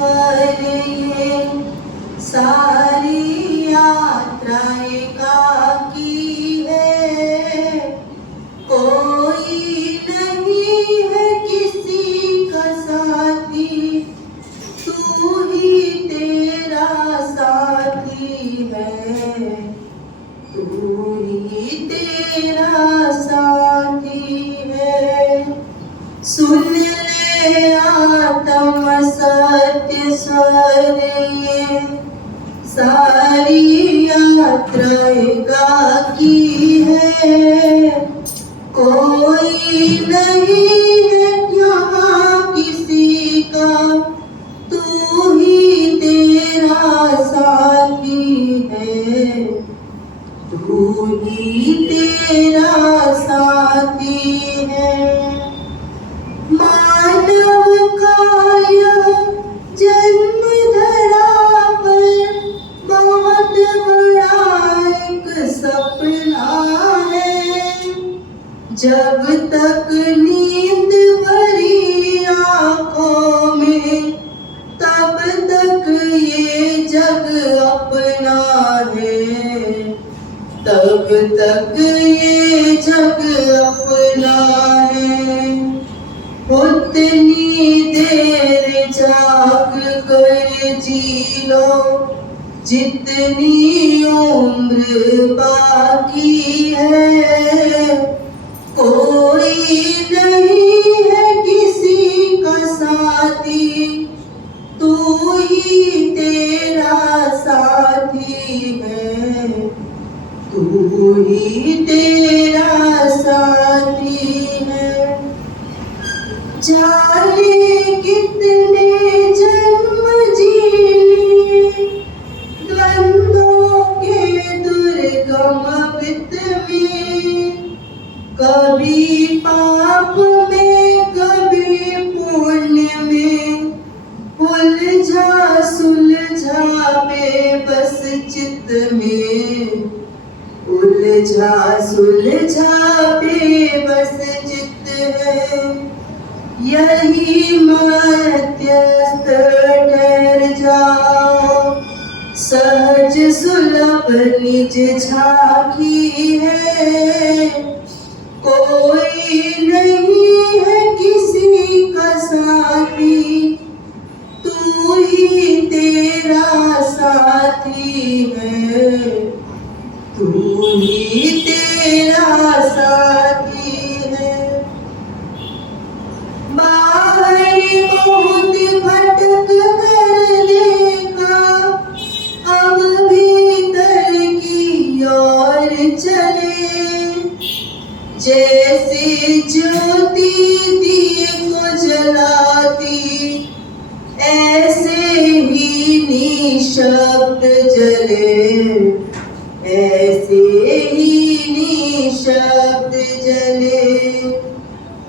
पर ये सारी यात्रा एकाकी है, कोई नहीं है किसी का साथी, तू ही तेरा साथी है, तू ही तेरा साथी है। सुन ले आत्म सत्य स्वर ये सारी यात्रा एकाकी है, कोई नहीं है यहाँ किसी का, तू ही तेरा साथी है, तू ही तेरा साथी है। मानव का यह जन्म धरा पर बहुत बड़ा एक सपना है, जब तक नींद भरी आँखों में तब तक ये जग अपना है, तब तक ये जग अपना है। उतनी देर जाग कर जी लो जितनी उम्र बाकी है, कोई नहीं है किसी का साथी, तू ही तेरा साथी है, तू ही तेरा साथी है। जाने कितने जन्म जी लिए द्वंद्वों के दुर्गम वित्त में, कभी पाप में कभी पुण्य में, उलझा सुलझा बेबस चित्त में, उलझा सुलझा बेबस चित्त है। यही मध्यस्थ ठहर जाओ, सहज सुलभ निज झांकी है, कोई नहीं है किसी का साथी, तू ही तेरा साथी है, तू ही तेरा साथी है। बाहर बहुत भटक कर देखा, अब भीतर की ओर चले, जैसे ज्योति दिए को जलाती, ऐसे ही निशब्द जले, ऐसे ही निशब्द जले।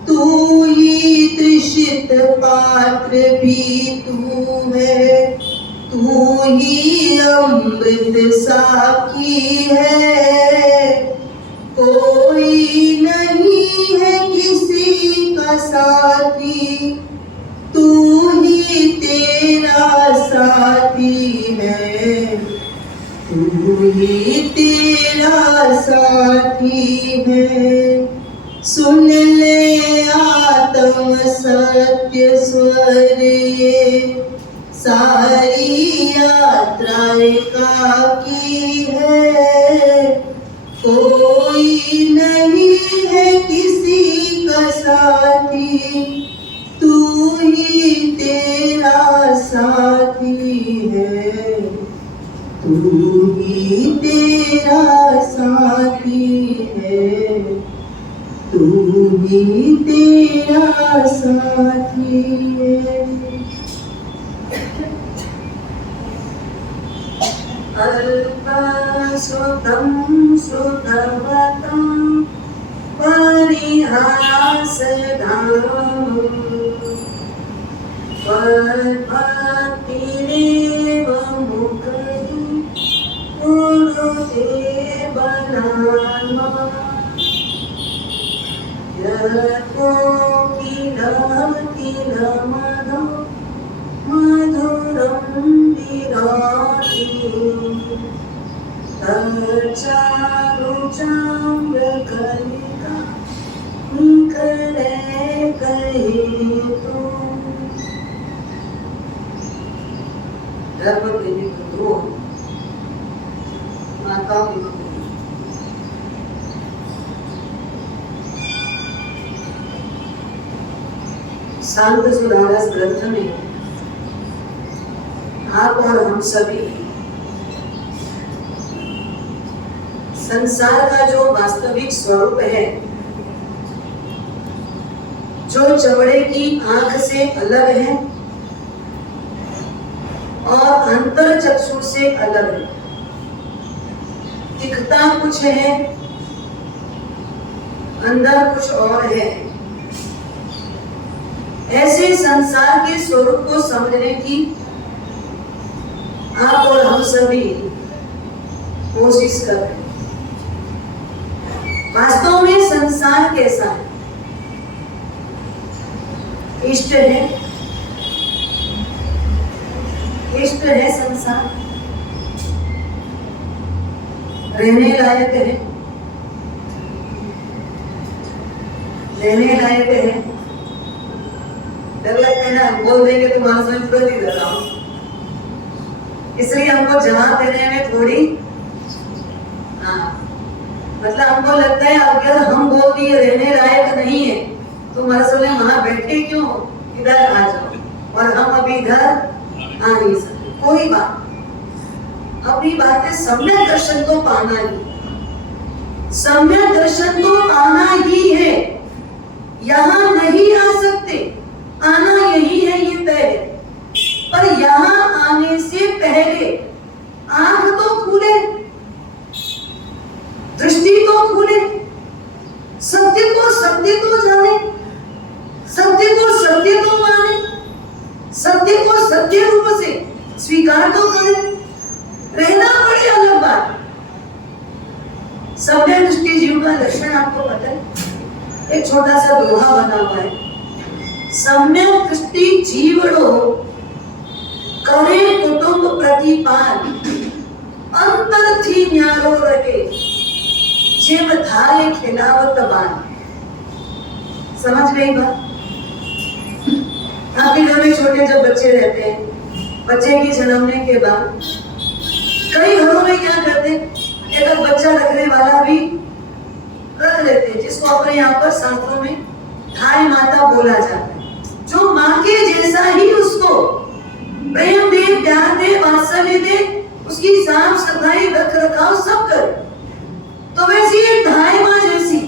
तू ही तृषित पात्र भी तू है, तू ही अमृत साखी है, कोई नहीं है किसी का साथी, तू ही तेरा साथी है, तू ही तेरा साथी है। सुन ले आत्म सत्य स्वर ये सारी यात्रा एकाकी है, कोई नहीं है किसी का साथी, तू ही तेरा साथी है, तू ही तेरा साथी है, तू ही तेरा साथी है। अल्पस्वतं सुतवतं परिहासदाम् भक्तिरेव मुखरि कुरुते बलान्मा यतो किल मधु मधु राती चारु चाम्र कलिका करे कही तो गर्भ देवी को दो माताओं की शांत सुधारस ग्रंथ में आप और हम सभी संसार का जो वास्तविक स्वरूप है, जो चमड़े की आंख से अलग है और अंतर चक्षु से अलग है, दिखता कुछ है, अंदर कुछ और है, ऐसे संसार के स्वरूप को समझने की आप और हम सभी कोशिश कर रहे हैं। वास्तव में संसार कैसा है? इष्ट है, इष्ट है संसार, रहने लायक है, रहने लायक है। डर लगता है ना, बोल देंगे तो मानस में तुरंत ही डरा हूं, इसलिए हमको जवाब देने में थोड़ी मतलब हमको लगता है अगर हम बोल दिए रहने लायक नहीं है तो मानस में वहां बैठे क्यों, इधर आ जाओ, और हम अभी इधर आ नहीं सकते। कोई बात, अपनी बातें सम्यक दर्शन को पाना ही, सम्यक दर्शन को पाना ही है, यहाँ नहीं आ सकते, आना यही है, ये तय है। पर यहाँ आने से पहले आंख तो खुले, दृष्टि तो खुले, सत्य को सत्य तो जाने, सत्य को सत्य तो माने, सत्य को सत्य रूप से स्वीकार तो करें। रहना बड़ी अलग बात। सम्यक दृष्टि जीव का लक्षण आपको पता है, एक छोटा सा दोहा बना हुआ है। सम्यक दृष्टि जीवड़ो करे कुटुंब प्रतिपाल, अंतर थी न्यारो रहे जेब धारे खिलावत बान। समझ गई बात? आपके घर में छोटे जब बच्चे रहते हैं, बच्चे के जन्मने के बाद कई घरों में क्या करते, एक बच्चा रखने वाला भी रख लेते हैं, जिसको अपने यहाँ पर शास्त्रों में ढाई माता बोला जाता है, जो माँ के जैसा ही उसको प्रेम दे, प्यार दे, वात्सल्य दे, उसकी साफ सफाई रख रखाव सब करे। तो वैसे ये ढाई माँ जैसी,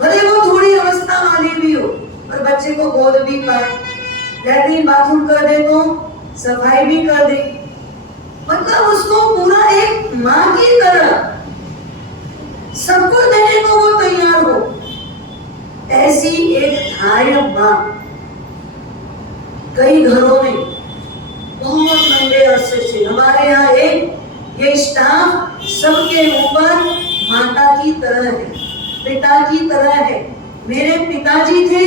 भले वो थोड़ी अवस्था वाली भी हो, पर बच्चे को गोद भी पाए, लैट्रिन बाथरूम कर दे तो सफाई भी कर दे, मतलब उसको पूरा एक माँ की तरह सब कुछ देने को वो तैयार हो। ऐसी एक ढाई माँ कई घरों में बहुत लंबे अरसे से, हमारे यहाँ एक ये स्टाफ सबके ऊपर माता की तरह है, पिता की तरह है। मेरे पिताजी थे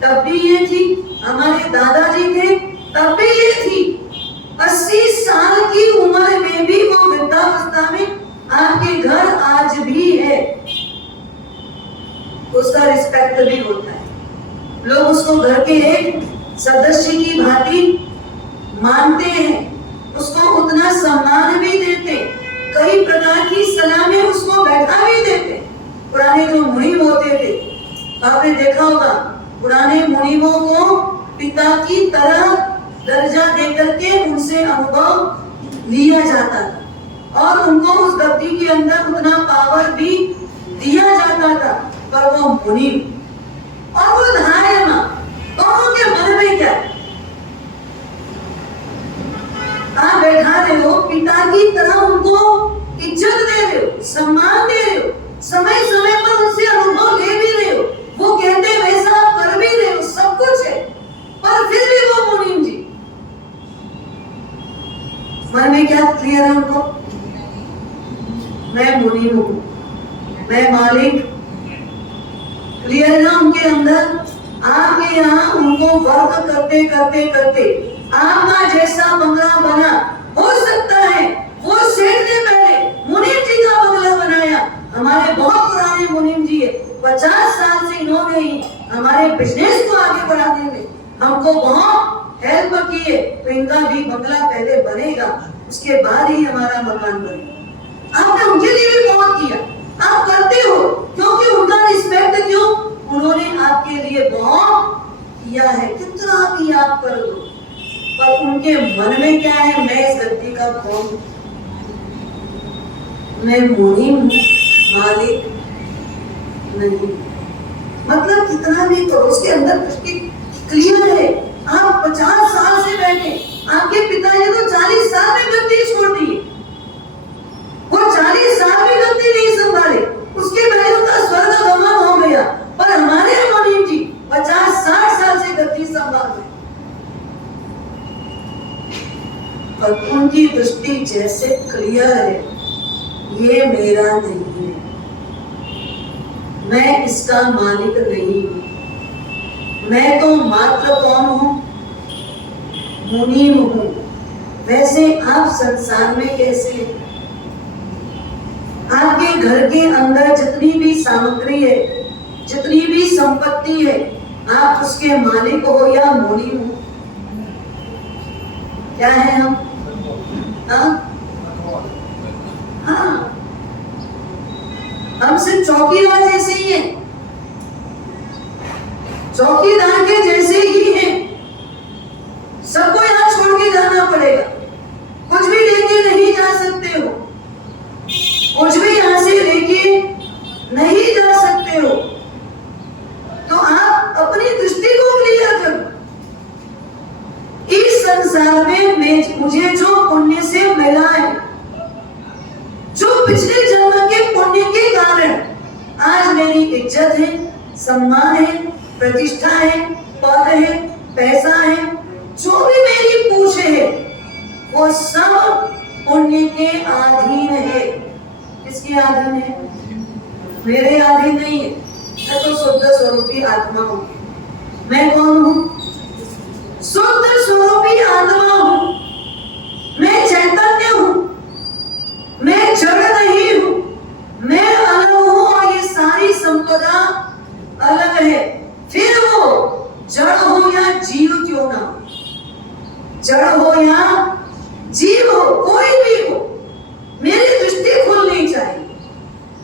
तब भी ये थी, हमारे दादाजी थे तब भी ये थी। 80 साल की उम्र में भी वो वृद्धावस्था में आपके घर आज भी है, उसका रिस्पेक्ट भी होता है। लोग उसको घर के एक सदस्य की भांति मानते हैं, उसको उतना सम्मान भी देते, कई प्रकार की सलाह में उसको बैठा भी देते। पुराने जो मुनीम होते थे, आपने देखा होगा, पुराने मुनीमों को पिता की तरह दर्जा देकर के उनसे अनुभव लिया जाता था और उनको उस गद्दी के अंदर उतना पावर भी दिया जाता था। पर वो मुनीम और वो धारणा दोनों के मन में क्या, आप बैठा रहे हो, पिता की तरह उनको इज्जत दे रहे हो, सम्मान दे रहे हो, समय समय पर उनसे अनुभव ले भी रहे हो, वो कहते वैसा आप कर भी रहे हो, सब कुछ है, पर फिर भी वो मुनीम जी मन में क्या क्लियर है उनको, मैं मुनीम हूं, मैं मालिक, क्लियर ना उनके अंदर। आपके यहाँ उनको वर्क करते करते करते आपका जैसा बंगला बना, हमारे बिजनेस को आगे बढ़ाने में हमको बहुत हेल्प किए, तो इनका भी बंगला पहले बनेगा, उसके बाद ही हमारा मकान बनेगा। आपने उनके लिए भी बहुत किया, आप करते हो क्योंकि उनका रिस्पेक्ट, क्यों? उन्होंने आपके लिए बहुत किया है, कितना भी आप कर दो, पर उनके मन में क्या है? मैं इस गद्दी का कौन हूं? मैं मुनीम हूं, मालिक नहीं। मतलब कितना भी करो, उसके अंदर दृष्टि क्लियर है। आप 50 साल से बैठे, आपके पिताजी तो 40 साल में गद्दी छोड़ दी, वो 40 साल में गद्दी नहीं संभाले, उसके पहले उनका स्वर्ग गमन हो गया। पर हमारे मुनीम जी 50-60 साल से गद्दी संभाल रहे, और उनकी दृष्टि जैसे क्लियर है, ये मेरा नहीं है, मैं इसका मालिक नहीं हूं, मैं तो मात्र कौन हूं? मुनीम हूं। वैसे आप संसार में कैसे? आपके घर के अंदर जितनी भी सामग्री है, जितनी भी संपत्ति है, आप उसके मालिक हो या मुनीम हो? क्या है हम? हाँ, हम सिर्फ चौकीदार जैसे ही हैं, चौकीदार के जैसे ही हैं। सबको यहाँ छोड़ के जाना पड़ेगा, कुछ भी लेके नहीं जा सकते हो, कुछ भी यहाँ से लेके नहीं जा सकते हो। तो आप अपनी दृष्टि को क्लियर करो। इस संसार में मुझे जो पुण्य से मिला है, जो पिछले जन्म के पुण्य के कारण आज मेरी इज्जत है, सम्मान है, प्रतिष्ठा है, पद है, पैसा है, जो भी मेरी पूछ है, वो सब पुण्य के अधीन है। किसके अधीन है? मेरे अधीन नहीं है। मैं तो शुद्ध स्वरूपी आत्मा हूं। मैं कौन हूं? शुद्ध स्वरूपी आत्मा हूं। मैं चैतन्य हूं, मैं जड़ नहीं हूं, मैं अलग हूं, और ये सारी संपदा अलग है। फिर वो जड़ हो या जीव क्यों ना हो, जड़ हो या जीव हो, कोई भी हो, मेरी दृष्टि खुलनी चाहिए।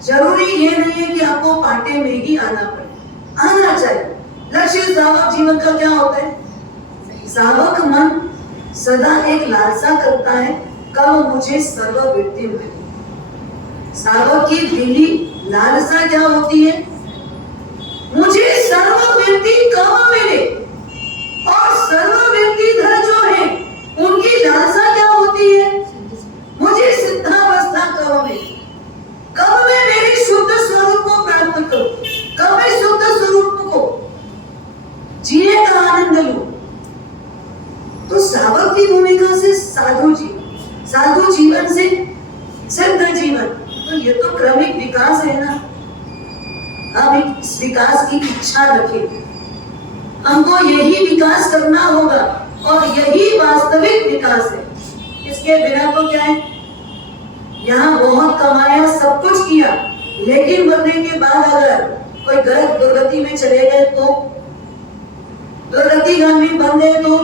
जरूरी ये नहीं है कि आपको पाटे में ही आना पड़े, आना चाहिए। लक्ष्य सावक जीवन का क्या होता है? सावक मन सदा एक लालसा करता है, कब मुझे सर्ववृत्ति मिले। सावक की दिली लालसा क्या होती है? मुझे सर्ववृत्ति कब मिले। और सर्ववृत्ति धर जो है, उनकी लालसा क्या होती है? मुझे सिद्धावस्था कब मिले, कब मैं मेरे शुद्ध स्वरूप को प्राप्त करूं, कब मैं शुद्ध स्वरूप को जीने का आनंद लूं। तो सावक की भूमिका से साधु जीवन, साधु जीवन से सिद्ध जीवन, तो ये तो क्रमिक विकास है ना। हम इस विकास की इच्छा रखें, हमको यही विकास करना होगा, और यही वास्तविक विकास है। इसके बिना तो क्या है? यहाँ बहुत कमाया, सब कुछ किया, लेकिन मरने के बाद अगर कोई गलत दुर्गति में चले गए तो, दुर्गतिगामी बन गए तो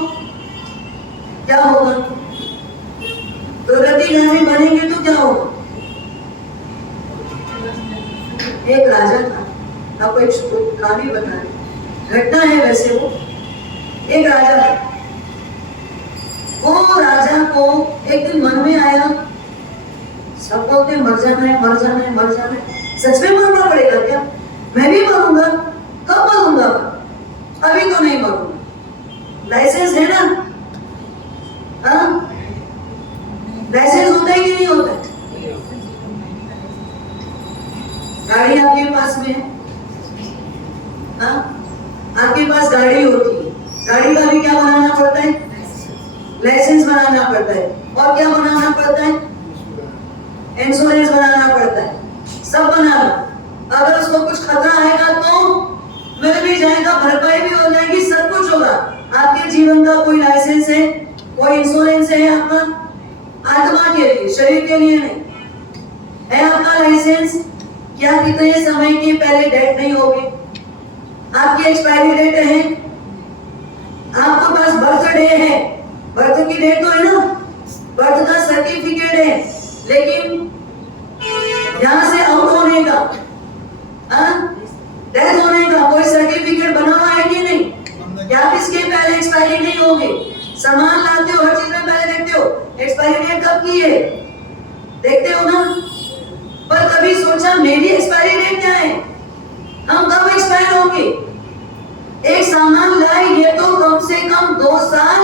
क्या होगा? दुर्गतिगामी बनेंगे तो क्या होगा? एक राजा था, आपको एक कहानी बता रहे, घटना है वैसे वो। एक राजा था, वो राजा को एक दिन मन में आया, सब बोलते मर जाना है, मर जाना है, मर जाना है। सच में मरना पड़ेगा क्या? मैं भी मरूंगा। कब मरूंगा? अभी तो नहीं मरूंगा। लाइसेंस है ना? हाँ, लाइसेंस होता है कि नहीं होता? गाड़ी आपके पास में है, हाँ, आपके पास गाड़ी होती है, गाड़ी का भी क्या बनाना पड़ता है? लाइसेंस बनाना पड़ता है, और क्या बनाना पड़ता है? इंश्योरेंस बनाना पड़ता है, सब बनाना। अगर उसको कुछ खतरा आएगा तो मिल भी जाएगा, भरपाई भी हो जाएगी, सब कुछ होगा। आपके जीवन का कोई लाइसेंस है, कोई इंश्योरेंस है आपका? आत्मा के लिए, शरीर के लिए नहीं है आपका लाइसेंस। क्या कितने समय के पहले डेथ नहीं होगी? आपकी एक्सपायरी डेट है, आपके पास बर्थडे है, बर्थ की डेट तो है ना, बर्थ का सर्टिफिकेट है, लेकिन यहां से आउट होने का, डेथ होने का कोई सर्टिफिकेट बना हुआ है कि नहीं? क्या आप इसके पहले एक्सपायरी नहीं होगी? सामान लाते हो, हर चीज में पहले देखते हो एक्सपायरी डेट कब की है, देखते हो ना। पर कभी सोचा मेरी एक्सपायरी डेट क्या है, हम कब एक्सपायर होंगे? एक सामान लाए ये तो कम से कम 2 साल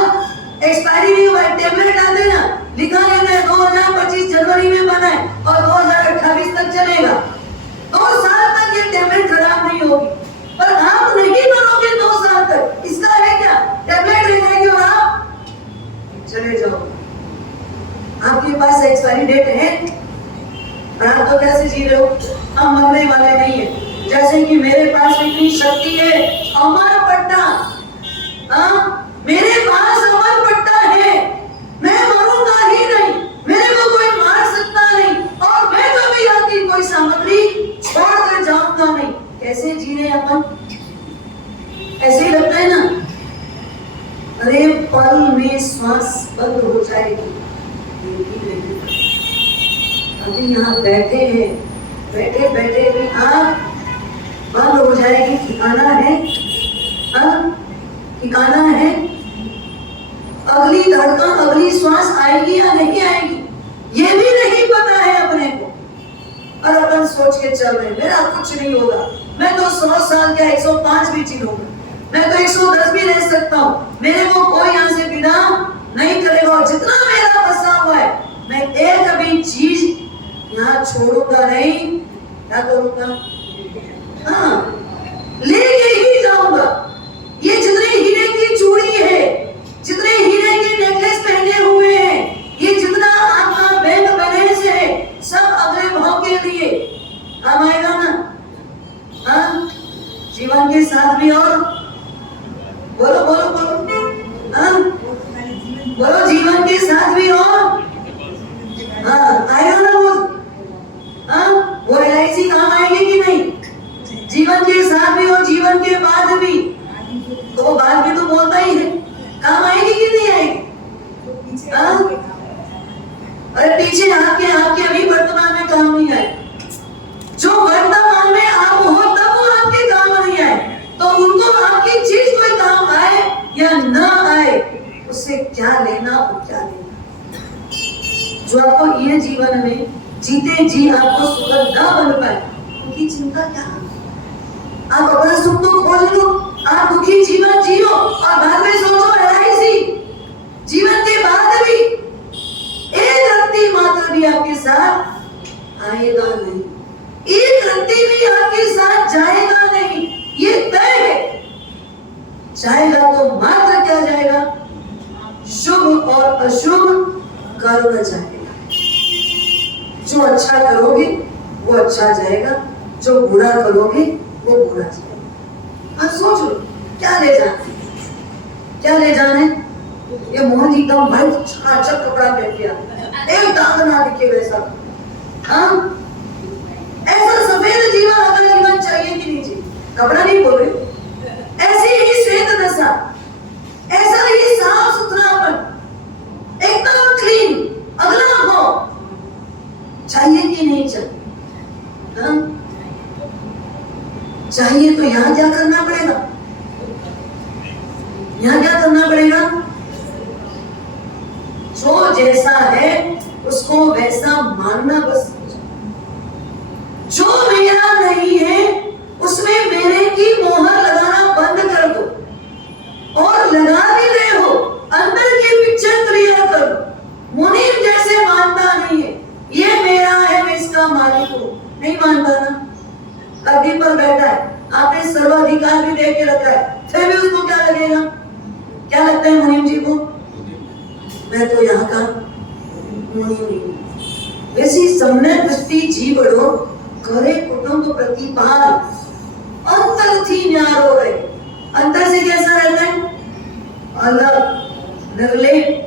एक्सपायरी नहीं हुआ है, टेबलेट डाल देना, लिखा लेना है 2025 जनवरी में बना है और 2028 तक चलेगा, 2 साल तक ये टेबलेट खराब नहीं होगी। पर आप नहीं करोगे 2 साल तक, इसका है क्या? टेबलेट ले जाएगी और आप चले जाओ। आपके पास एक्सपायरी डेट है और आप तो कैसे जी रहे हो? हम मरने वाले नहीं है। जैसे कि मेरे पास इतनी शक्ति है, अमर पट्टा, मेरे पास अमर पट्टा है, मैं मरूंगा ही नहीं, मेरे को कोई मार सकता नहीं और मैं कभी आती कोई सामग्री छोड़कर जाऊंगा नहीं। कैसे जी रहे अपन? ऐसे ही लगता है ना, अरे पल में श्वास बंद हो जाएगी, अभी यहाँ बैठे हैं, बैठे बैठे भी आँख बंद हो जाएगी, ठिकाना है, ठिकाना है। अगली धड़कन, अगली श्वास आएगी या नहीं आएगी ये भी नहीं पता है अपने को, और अपन सोच के चल रहे मेरा कुछ नहीं होगा, मैं तो 100 साल का 105 भी जीऊंगा, मैं तो 110 भी रह सकता हूँ, मेरे को कोई यहाँ से विदा नहीं करेगा, और जितना मेरा बसा हुआ है मैं एक भी चीज यहाँ छोड़ूंगा नहीं। क्या करूंगा? हाँ, लेके ही जाऊंगा। ये जितने हीरे की चूड़ी है, जितने हीरे के नेकलेस पहने हुए हैं, ये जितना आपका बैंक बैलेंस है, सब अगले भाव के लिए काम आएगा ना। हाँ, जीवन के साथ भी, और बोलो बोलो बोलो, हाँ बोलो, जीवन के साथ भी और आएगा ना वो। वो LIC काम आएगी कि नहीं? जीवन के साथ भी और जीवन के बाद भी, तो बाद भी तो बोलता ही है, काम आएगी कि नहीं आएगी? अरे पीछे आपके अभी वर्तमान में काम नहीं आए, जो वर्तमान में आप हो तब वो आपके काम नहीं आए, तो उनको आपकी चीज कोई काम आए या ना आए, उससे क्या लेना और क्या लेना। जो आपको ये जीवन में जीते जी आपको सुख ना बन पाए, उनकी चिंता क्या? आप अपना सुख तो खोज लो, आप दुखी जीवन जियो और बाद में सोचो LIC। जीवन के बाद भी एक रत्ती मात्र भी आपके साथ आएगा नहीं, एक रत्ती भी आपके साथ जाएगा नहीं, ये तय है। जाएगा तो मात्र क्या जाएगा? शुभ और अशुभ कर्म जाएगा। जो अच्छा करोगे वो अच्छा जाएगा, जो बुरा करोगे वो बुरा जाएगा। आप सोच लो क्या ले जाना, क्या ले जाना है? ये मोहन जी एकदम भाई चकाचक कपड़ा पहन के आता, एक दाग ना दिखे वैसा। हाँ, ऐसा सफेद जीवन अगर जीवन चाहिए कि नहीं चाहिए? कपड़ा नहीं बोल रहे, ऐसी ही श्वेत दशा, ऐसा ही साफ सुथरापन, एकदम क्लीन, अगला हो चाहिए कि नहीं चाहिए? हाँ? चाहिए तो यहाँ क्या करना पड़ेगा? यहाँ क्या करना पड़ेगा? जो जैसा है उसको वैसा मानना बस। जो मेरा नहीं है उसमें मेरे की मोहर लगाना बंद कर दो, और लगा भी रहे हो अंदर की पिक्चर क्लियर करो। मुनीम जैसे मानता नहीं है ये मेरा है, मैं इसका मालिक हूँ, नहीं मानता ना, गद्दी पर बैठा है, आपने सर्वाधिकार भी दे के रखा है, फिर भी उसको क्या लगेगा? क्या लगता है मुनीम जी को? मैं तो यहाँ का मुनीम नहीं। वैसी सम्य दृष्टि जी बड़ो करे कुटुंब प्रतिपाल, अंतर थी न्यारो रहे। अंतर से कैसा रहता है? अलग, निर्लेप,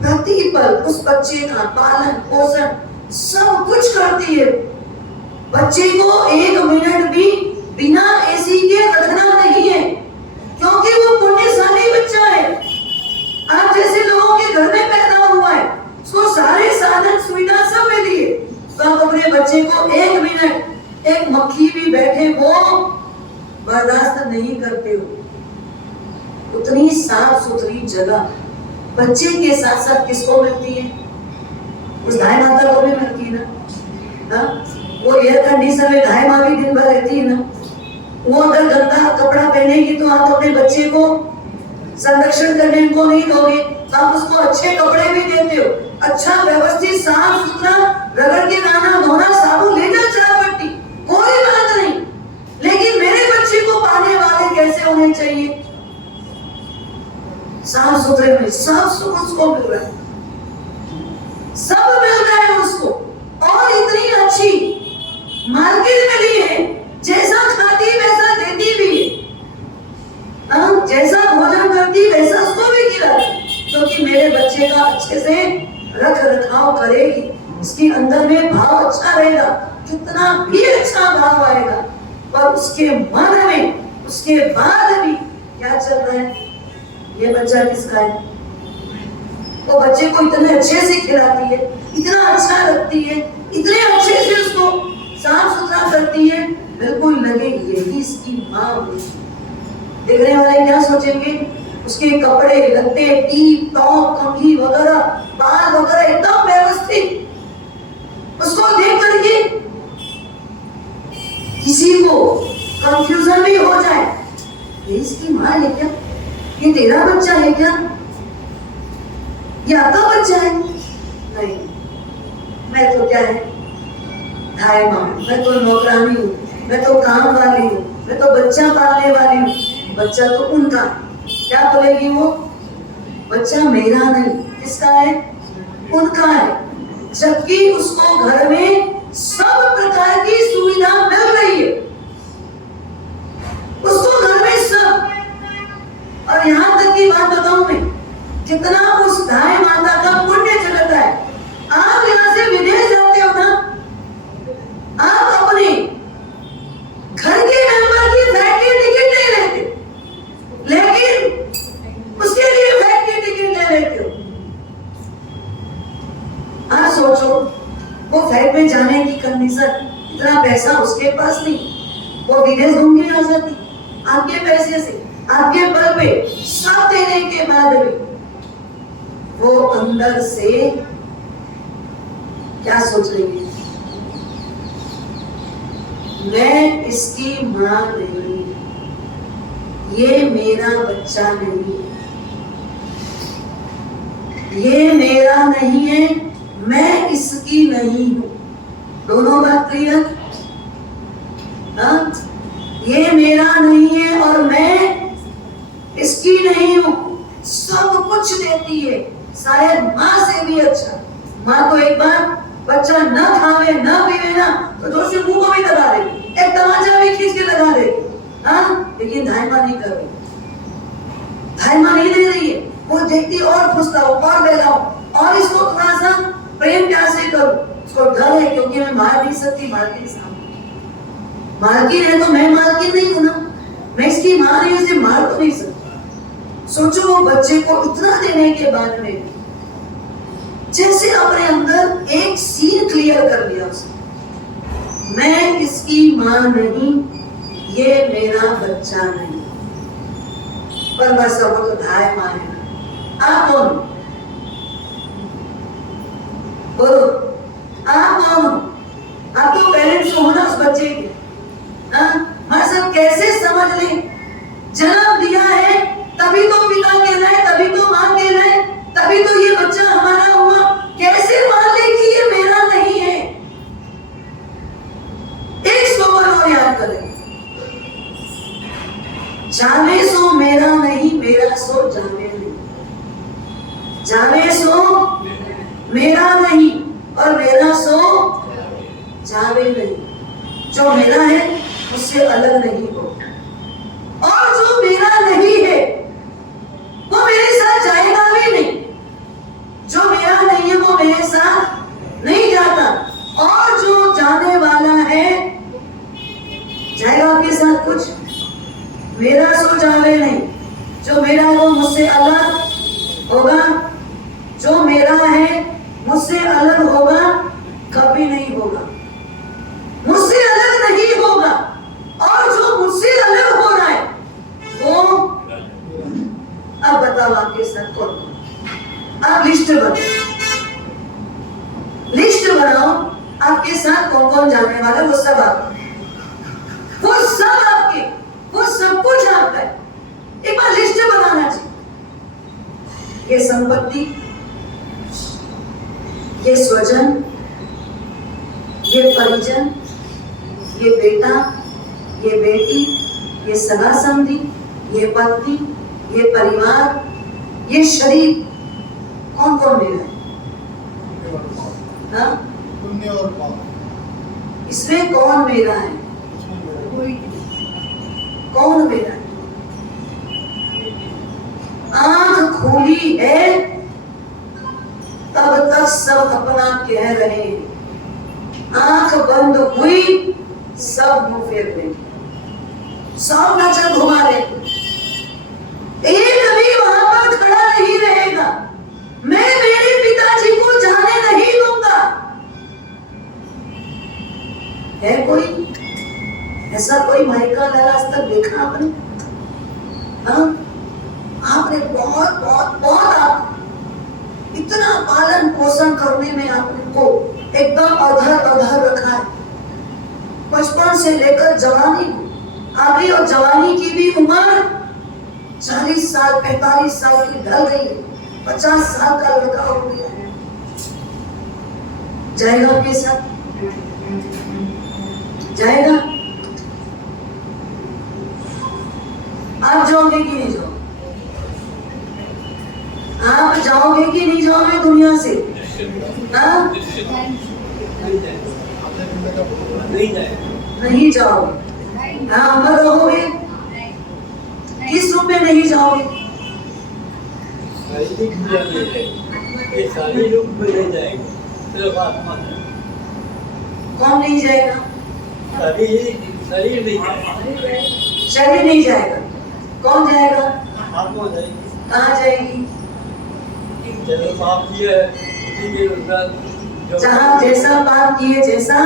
प्रतिपल उस बच्चे का पालन पोषण सब कुछ करती है। बच्चे को 1 मिनट भी बिना एसी के रखना नहीं है, क्योंकि वो पुण्यशाली बच्चा है। आप जैसे लोगों के घर में पैदा हुआ है, उसको सारे साधन सुविधा सब मिली है, तो आप अपने बच्चे को एक मिनट एक मक्खी भी बैठे वो बर्दाश्त नहीं करते हो। उतनी साफ सुथरी जगह बच्चे के साथ साथ किसको मिलती है? उस गाय माता को भी मिलती है ना। वो एयर कंडीशन में गाय माँ भी दिन भर रहती है ना। वो अगर गंदा कपड़ा पहनेगी तो आप अपने बच्चे को संरक्षण करने को नहीं दोगे, तो आप उसको अच्छे कपड़े भी देते हो, अच्छा व्यवस्थित साफ सुथरा रगड़ के दाना धोना साबुन लेना चाह पड़ती, कोई बात नहीं। लेकिन मेरे बच्चे को पाने वाले कैसे होने चाहिए? साफ सुथरे में सब सुख उसको मिल रहा है, सब मिल रहा है उसको, और इतनी अच्छी मार्केट मिली है, जैसा खाती वैसा देती भी है, जैसा भोजन करती वैसा उसको भी खिलाती, क्योंकि मेरे बच्चे का अच्छे से रख रखाव करेगी, उसके अंदर में भाव अच्छा रहेगा, कितना भी अच्छा भाव आएगा, पर उसके मन में उसके बाद भी क्या चल रहा है? ये बच्चा किसका है? वो बच्चे को इतने अच्छे से खिलाती है, इतना अच्छा रखती है, इतने अच्छे से उसको साफ सुथरा करती है, बिल्कुल लगे यही इसकी माँ हुई। देखने वाले क्या सोचेंगे? उसके कपड़े लत्ते टीप टॉप कंघी वगैरह बाल वगैरह एकदम व्यवस्थित, उसको देख करके किसी को कंफ्यूजन भी हो जाए, ये इसकी माँ है क्या? ये तेरा बच्चा है क्या? ये आपका बच्चा है? नहीं, मैं तो क्या है, धाय माँ, मैं तो नौकरानी हूँ, मैं तो काम वाली हूँ, मैं तो बच्चा पालने वाली हूँ, बच्चा तो उनका। क्या बोलेगी वो? बच्चा मेरा नहीं, किसका है? उनका है। जबकि उसको घर में सब प्रकार की सुविधा मिल रही है, उसको घर में सब। और यहाँ तक की बात बताऊं मैं, कितना उस गाय माता का पुण्य चलता है। आप यहाँ से विदेश जाते हो ना, आप अपने घर के मेंबर की फ्लाइट की टिकट नहीं लेते, लेकिन उसके लिए फ्लाइट की टिकट ले लेते हो। आप सोचो, वो फ्लाइट में जाने की कंडीशन, इतना पैसा उसके पास नहीं, वो विदेश घूम के आ जाती आपके पैसे से, आपके बल पे, सब देने के बाद भी वो अंदर से क्या सोच रही है? मैं इसकी मां नहीं, ये मेरा बच्चा नहीं, ये मेरा नहीं है, मैं इसकी नहीं हूं। दोनों बात क्लियर? ये मेरा नहीं है और मैं इसकी नहीं हूं। सब कुछ देती है, शायद माँ से भी अच्छा। माँ तो एक बार बच्चा न खावे न पीवे ना तो जोर से मुंह को भी दबा देगी, एक तमाचा भी खींच के लगा देगी, लेकिन धाय माँ नहीं कर रही, धाय माँ नहीं दे रही है। वो देखती और खुश रहो और बहलाओ और इसको थोड़ा सा प्रेम प्यार से करो, उसको डर है क्योंकि मैं मार नहीं सकती मालकिन सामने। मालकिन है तो मैं मालकिन नहीं हूं ना, मैं इसकी माँ नहीं, उसे मार तो नहीं सकती। सोचो वो बच्चे को इतना देने के बाद में जैसे अपने अंदर एक सीन क्लियर कर लिया उसने, मैं इसकी माँ नहीं, ये मेरा बच्चा नहीं। पर बस वो तो धाय माँ है। आप कौन बोलो? आप कौन? आप तो पेरेंट्स हो ना उस बच्चे के। हमारे सब कैसे समझ लें? जन्म दिया है तभी तो पिता कहलाए, तभी तो माँ कहलाए, तभी तो ये बच्चा हमारा हुआ। कैसे मान ले कि ये मेरा नहीं है? एक स्लोगन और याद करें, जाने सो मेरा नहीं, मेरा सो जाने नहीं। जाने सो मेरा नहीं और मेरा सो जावे नहीं। जो मेरा है उससे अलग नहीं हो, और जो मेरा नहीं है वो मेरे साथ जाएगा भी नहीं। जो मेरा नहीं है वो मेरे साथ नहीं जाता, और जो जाने वाला है जाएगा आपके साथ। मेरा सो जावे नहीं, जो मेरा है वो मुझसे अलग होगा, जो मेरा है मुझसे अलग होगा, कभी नहीं होगा, मुझसे अलग नहीं होगा। और जो मुझसे अलग हो रहा है वो, अब बताओ आपके साथ कौन कौन? आप लिस्ट बनाओ, लिस्ट बनाओ आपके साथ कौन कौन जाने वाला, वो सब आपके, वो सब आपके, वो सब कुछ आपका है। एक बार लिस्ट बनाना चाहिए। ये संपत्ति, ये स्वजन, ये परिजन, ये बेटा, ये बेटी, ये सगा संबंधी, ये पत्नी, ये परिवार, ये शरीर, कौन कौन मेरा है? हाँ? पुण्य और पाप। इसमें कौन मेरा है? कौन मेरा है? आंख खोली है तब तक सब अपना कह रहे हैं, आंख बंद हुई सब मुंह फेर लेंगे, सब नजर घुमा लेंगे, एक भी वहां पर खड़ा नहीं रहेगा। मैं मेरे पिताजी को जाने नहीं दूंगा। है कोई ऐसा, कोई माइका लाला आज तक देखा आपने? हाँ, आपने बहुत बहुत बहुत आप इतना पालन पोषण करने में आपने को एकदम अधर रखा है। बचपन से लेकर जवानी अभी, और जवानी की भी उम्र 40 साल 45 साल की ढल गई है, 50 साल का लड़का हो गया है। जाएगा आपके साथ? जाएगा? आप जाओगे कि नहीं जाओगे? आप जाओगे कि नहीं जाओगे दुनिया से? हाँ? नहीं जाओगे। हाँ, अमर रहोगे। किस रूप में नहीं जाओगे? ये सारी रूप में नहीं जाएगा, सिर्फ आत्मा कौन नहीं जाएगा? शरीर नहीं जाएगा, शरीर नहीं जाएगा। कौन जाएगा? आत्मा जाएगी। कहाँ जाएगी? जैसा पाप किया है उसी के अनुसार, जहाँ जैसा पाप किए, जैसा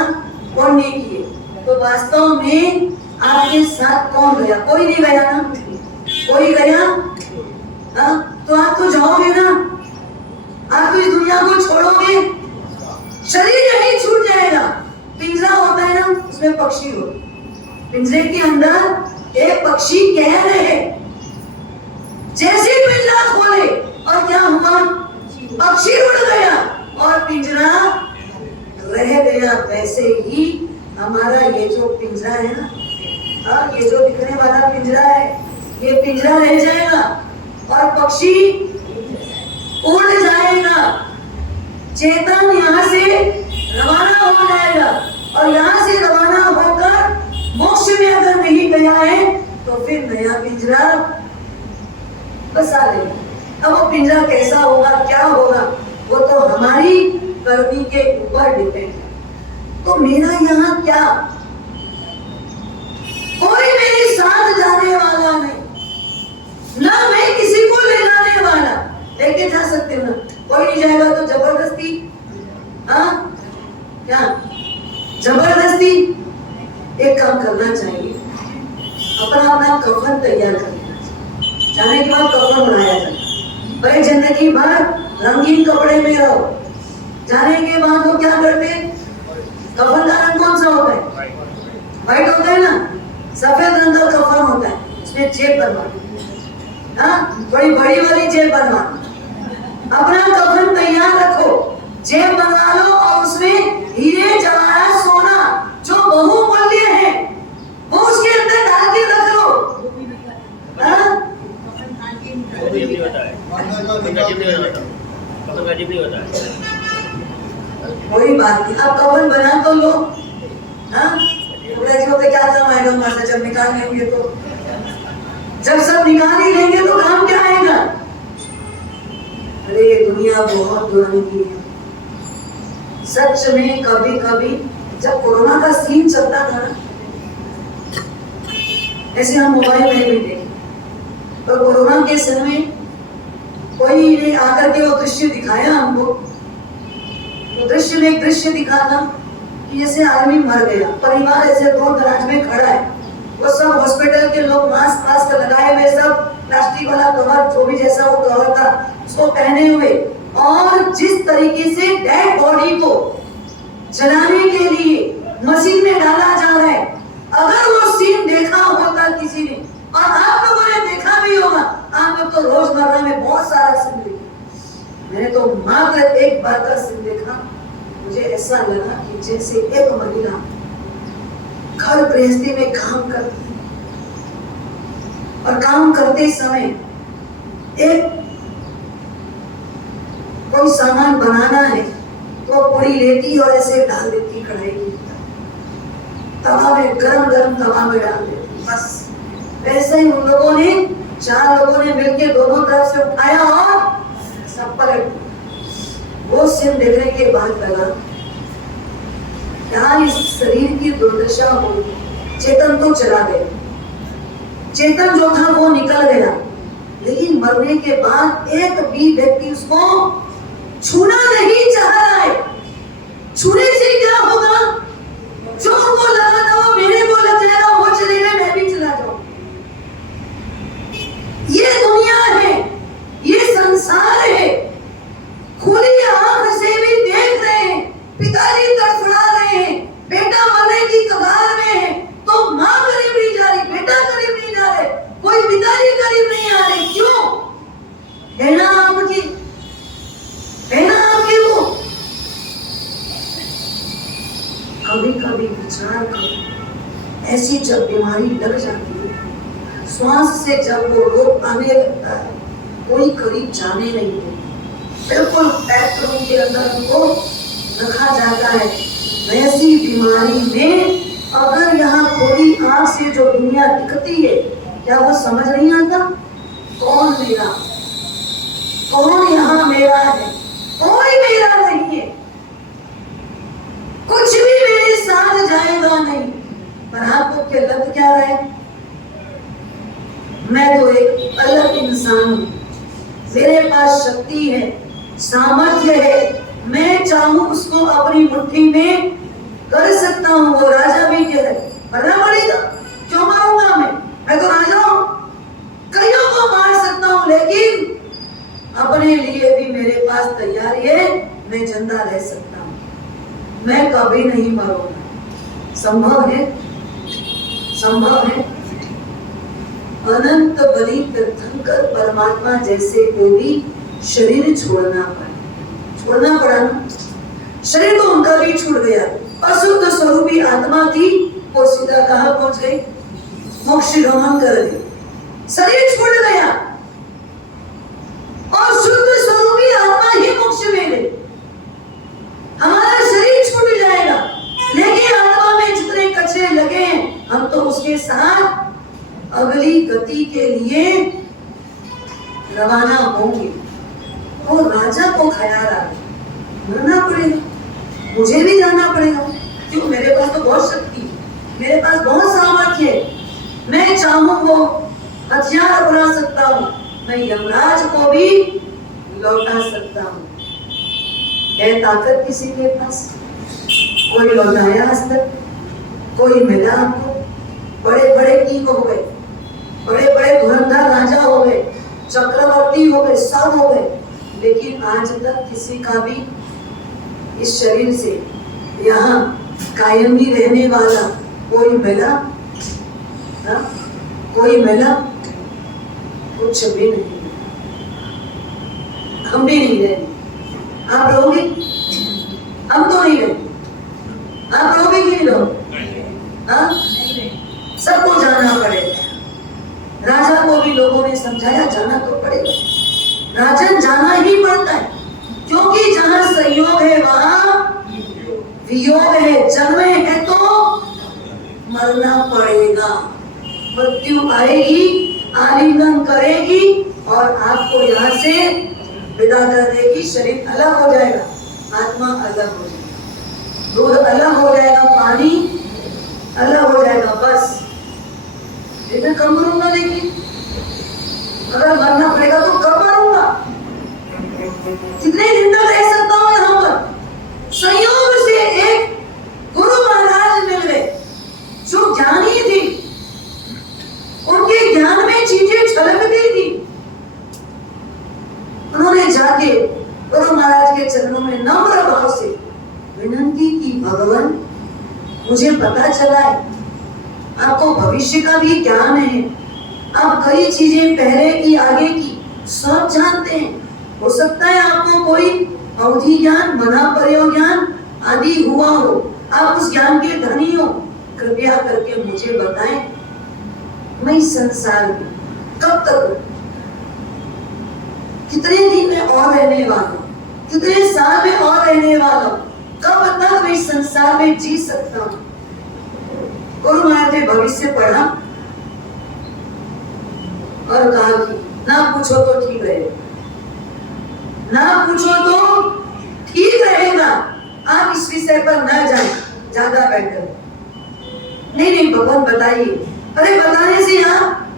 पुण्य किए। तो वास्तव में आपके साथ कौन गया? कोई नहीं गया ना? कोई गया? हाँ, तो आप तो जाओगे ना, आप तो इस दुनिया को छोड़ोगे, शरीर यही छूट जाएगा। पिंजरा होता है ना, उसमें पक्षी हो, पिंजरे के अंदर एक पक्षी कह रहे, जैसे पिंजरा खोले और क्या हुआ? पक्षी उड़ गया और पिंजरा रह गया। वैसे ही हमारा ये जो पिंजरा है ना, हाँ, ये जो दिखने वाला पिंजरा है, ये पिंजरा रह जाएगा और पक्षी उड़ जाएगा। चेतन यहाँ से रवाना हो जाएगा और यहाँ से रवाना होकर मोक्ष में अगर नहीं गया है तो फिर नया पिंजरा बसा लेगा। अब वो पिंजरा कैसा होगा, क्या होगा, वो तो हमारी करनी के ऊपर डिपेंड है। तो मेरा यहाँ क्या, कोई मेरे साथ जाने वाला नहीं, ना मैं किसी को ले जाने वाला। लेके जा सकते हो ना? कोई नहीं जाएगा तो जबरदस्ती, हाँ क्या जबरदस्ती? एक काम करना चाहिए, अपना अपना कफन तैयार कर लेना चाहिए। जाने के बाद कफन बनाया जाए, भाई जिंदगी भर रंगीन कपड़े में रहो। जाने के बाद वो क्या करते? कफन का रंग कौन सा होता है? व्हाइट होता है ना? सफेद रंग का कफन होता है, उसमें जेब बनवाना, हाँ, बड़ी बड़ी वाली जेब बनवाना। अपना कफन तैयार रखो, जेब बनवा लो और उसमें हीरे जवाहरात सोना जो बहुमूल्य है वो उसके अंदर डाल के रख लो। कोई बात नहीं, आप कफन बना तो लो। हाँ, क्या काम आएगा हमारे? जब निकाल लेंगे तो, जब सब निकाल ही लेंगे तो काम क्या आएगा? अरे दुनिया बहुत दुरंगी है सच में। कभी कभी जब कोरोना का सीन चलता था ना, ऐसे हम मोबाइल में भी देखें। तो कोरोना के समय कोई ने आकर के वो दृश्य दिखाया हमको, तो दृश्य में एक दृश्य दिखाना कि जैसे आदमी मर गया, परिवार ऐसे दूर दराज में खड़ा है, वो सब हॉस्पिटल के लोग मास्क लगाए हुए, सब प्लास्टिक वाला कवर जो भी जैसा वो कवर था उसको पहने हुए, और जिस तरीके से डेड बॉडी को जलाने के लिए मशीन में डाला जा रहा है, अगर वो सीन देखा होता किसी ने, और आप लोगों ने देखा भी होगा, आप लोग तो रोजमर्रा में बहुत सारा सीन देखा, मैंने तो मात्र एक बार का सीन देखा, मुझे ऐसा लगा कि जैसे एक महिला घर गृहस्थी में काम करती है और काम करते समय एक कोई सामान बनाना है तो पूरी लेती और ऐसे डाल देती कढ़ाई के अंदर, तवा में गरम तवा में डाल देती, बस वैसे ही उन लोगों ने, 4 लोगों ने मिलकर दोनों तरफ से उठाया और सब पलट। वो सीन देखने के बाद लगा क्या इस शरीर की दुर्दशा हो, चेतन तो चला गया, चेतन जो था वो निकल गया, लेकिन मरने के बाद एक भी व्यक्ति उसको छूना नहीं चाह रहा है। छूने से क्या होगा, जो उनको लगा था वो मेरे को लग जाएगा, वो चले गए मैं भी चला जाऊं। ये दुनिया है, ये संसार है, खुली आंख से भी देख रहे हैं, पिताजी तड़फड़ा रहे हैं, बेटा मरने की कगार में है, तो माँ करीब नहीं जा रही, बेटा करीब नहीं जा रहे, कोई पिताजी करीब नहीं आ रहे, क्यों? है ना आपकी वो। कभी कभी विचार करो, ऐसी जब बीमारी लग जाती है, श्वास से जब वो रोग आने लगता है, कोई करीब जाने नहीं देता, बिल्कुल बेडरूम के अंदर उनको रखा जाता है। ऐसी बीमारी में अगर यहाँ खुली आंख से जो दुनिया दिखती है, क्या वो समझ नहीं आता कौन मेरा, कौन यहाँ मेरा है? कोई मेरा नहीं है, कुछ भी मेरे साथ जाएगा नहीं। पर आपको क्या लग क्या रहा है, मैं तो एक अलग इंसान हूँ, मेरे पास शक्ति है, सामर्थ्य है, मैं चाहूं उसको अपनी मुट्ठी में कर सकता हूँ। वो राजा भी कह रहे, मरना पड़ेगा, क्यों मारूंगा मैं तो राजा हूं, कईयों को मार सकता हूँ, लेकिन अपने लिए भी मेरे पास तैयारी है, मैं जिंदा रह सकता हूँ, मैं कभी नहीं मरूंगा। संभव है, संभव है। अनंत बलि तीर्थंकर परमात्मा जैसे को भी शरीर छोड़ना पड़ा ना, शरीर तो उनका भी छूट गया, अशुद्ध स्वरूपी आत्मा थी, वो सीधा कहाँ पहुंच गई, मोक्ष गमन कर गई, शरीर छूट गया और शुद्ध स्वरूपी आत्मा ही मोक्ष में गई। हमारा शरीर छूट जाएगा, लेकिन आत्मा में जितने कचरे लगे हैं, हम तो उसके साथ अगली गति के लिए रवाना होंगे। और राजा को ख्याल आ गया, मरना पड़ेगा, मुझे भी जाना पड़ेगा, क्यों? मेरे पास तो बहुत शक्ति है, मेरे पास बहुत सामर्थ्य है, मैं चाहूं वो हथियार बना सकता हूं, मैं यमराज को भी लौटा सकता हूं। है ताकत किसी के पास? कोई लौटाया आज तक? कोई मिला आपको? बड़े बड़े किंग हो गए, बड़े बड़े धुरंधर राजा हो गए, चक्रवर्ती हो गए, सब हो गए, लेकिन आज तक किसी का भी इस शरीर से यहाँ कायमी रहने वाला कोई मिला? कोई मिला? कुछ भी नहीं। हम भी नहीं रहे, आप रहोगे? हम तो नहीं रहे, आप रहोगे कि नहीं रहोगे? हाँ, सबको जाना पड़ेगा। राजा को भी लोगों ने समझाया जाना तो पड़ेगा, राजन जाना ही पड़ता है, क्योंकि जहां संयोग है वहां वियोग है, जन्मे है तो मरना पड़ेगा, मृत्यु आएगी, आलिंगन करेगी और आपको यहाँ से विदा कर देगी। शरीर अलग हो जाएगा, आत्मा अलग हो जाएगा, दूध अलग हो जाएगा, पानी अलग हो जाएगा, बस ये मैं कम करूंगा, लेकिन अगर मरना पड़ेगा तो कब मरूंगा? कितने दिन तक रह सकता हूँ यहाँ पर? संयोग से एक गुरु महाराज मिल गए जो ज्ञानी थे, उनके ज्ञान में चीजें छलकती थी। उन्होंने जाके गुरु महाराज के चरणों में नम्र भाव से विनती की, भगवान मुझे पता चला है आपको भविष्य का भी ज्ञान है, आप कई चीजें पहले की आगे की सब जानते हैं। हो सकता है आपको कोई अवधि ज्ञान, मना प्रयोग ज्ञान आदि हुआ हो, आप उस ज्ञान के धनी हो, कृपया करके मुझे बताएं मैं इस संसार में कब तक, कितने दिन में और रहने वाला हूं, कितने साल में और रहने वाला हूं, कब तक मैं इस संसार में जी सकता हूं? गुरु महाराज ने भविष्य पढ़ा और कहा कि ना पूछो तो ठीक रहेगा, ना पूछो तो ठीक रहेगा, आप इस विषय पर न जाएं, ज्यादा बेहतर। नहीं नहीं भगवान बताइए। अरे बताने से आप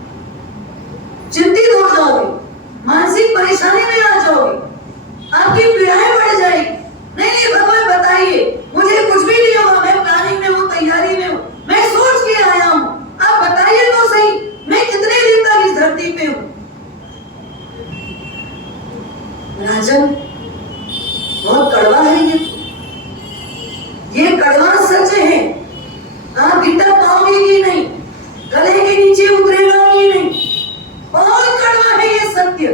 चिंतित हो जाओगे, मानसिक परेशानी में आ जाओगे, आपकी पीड़ाएं बढ़ जाएगी। नहीं नहीं भगवान बताइए, मुझे कुछ भी नहीं होगा, मैं प्लानिंग में हूँ, तैयारी में हूँ, मैं सोच के आया हूँ, आप बताइए तो सही मैं कितने दिन तक इस धरती पे हूँ? राजन बहुत कड़वा है ये कड़वा सच है। आप भीतर पाओगे कि नहीं, गले के नीचे उतरेगा कि नहीं, बहुत कड़वा है ये सत्य।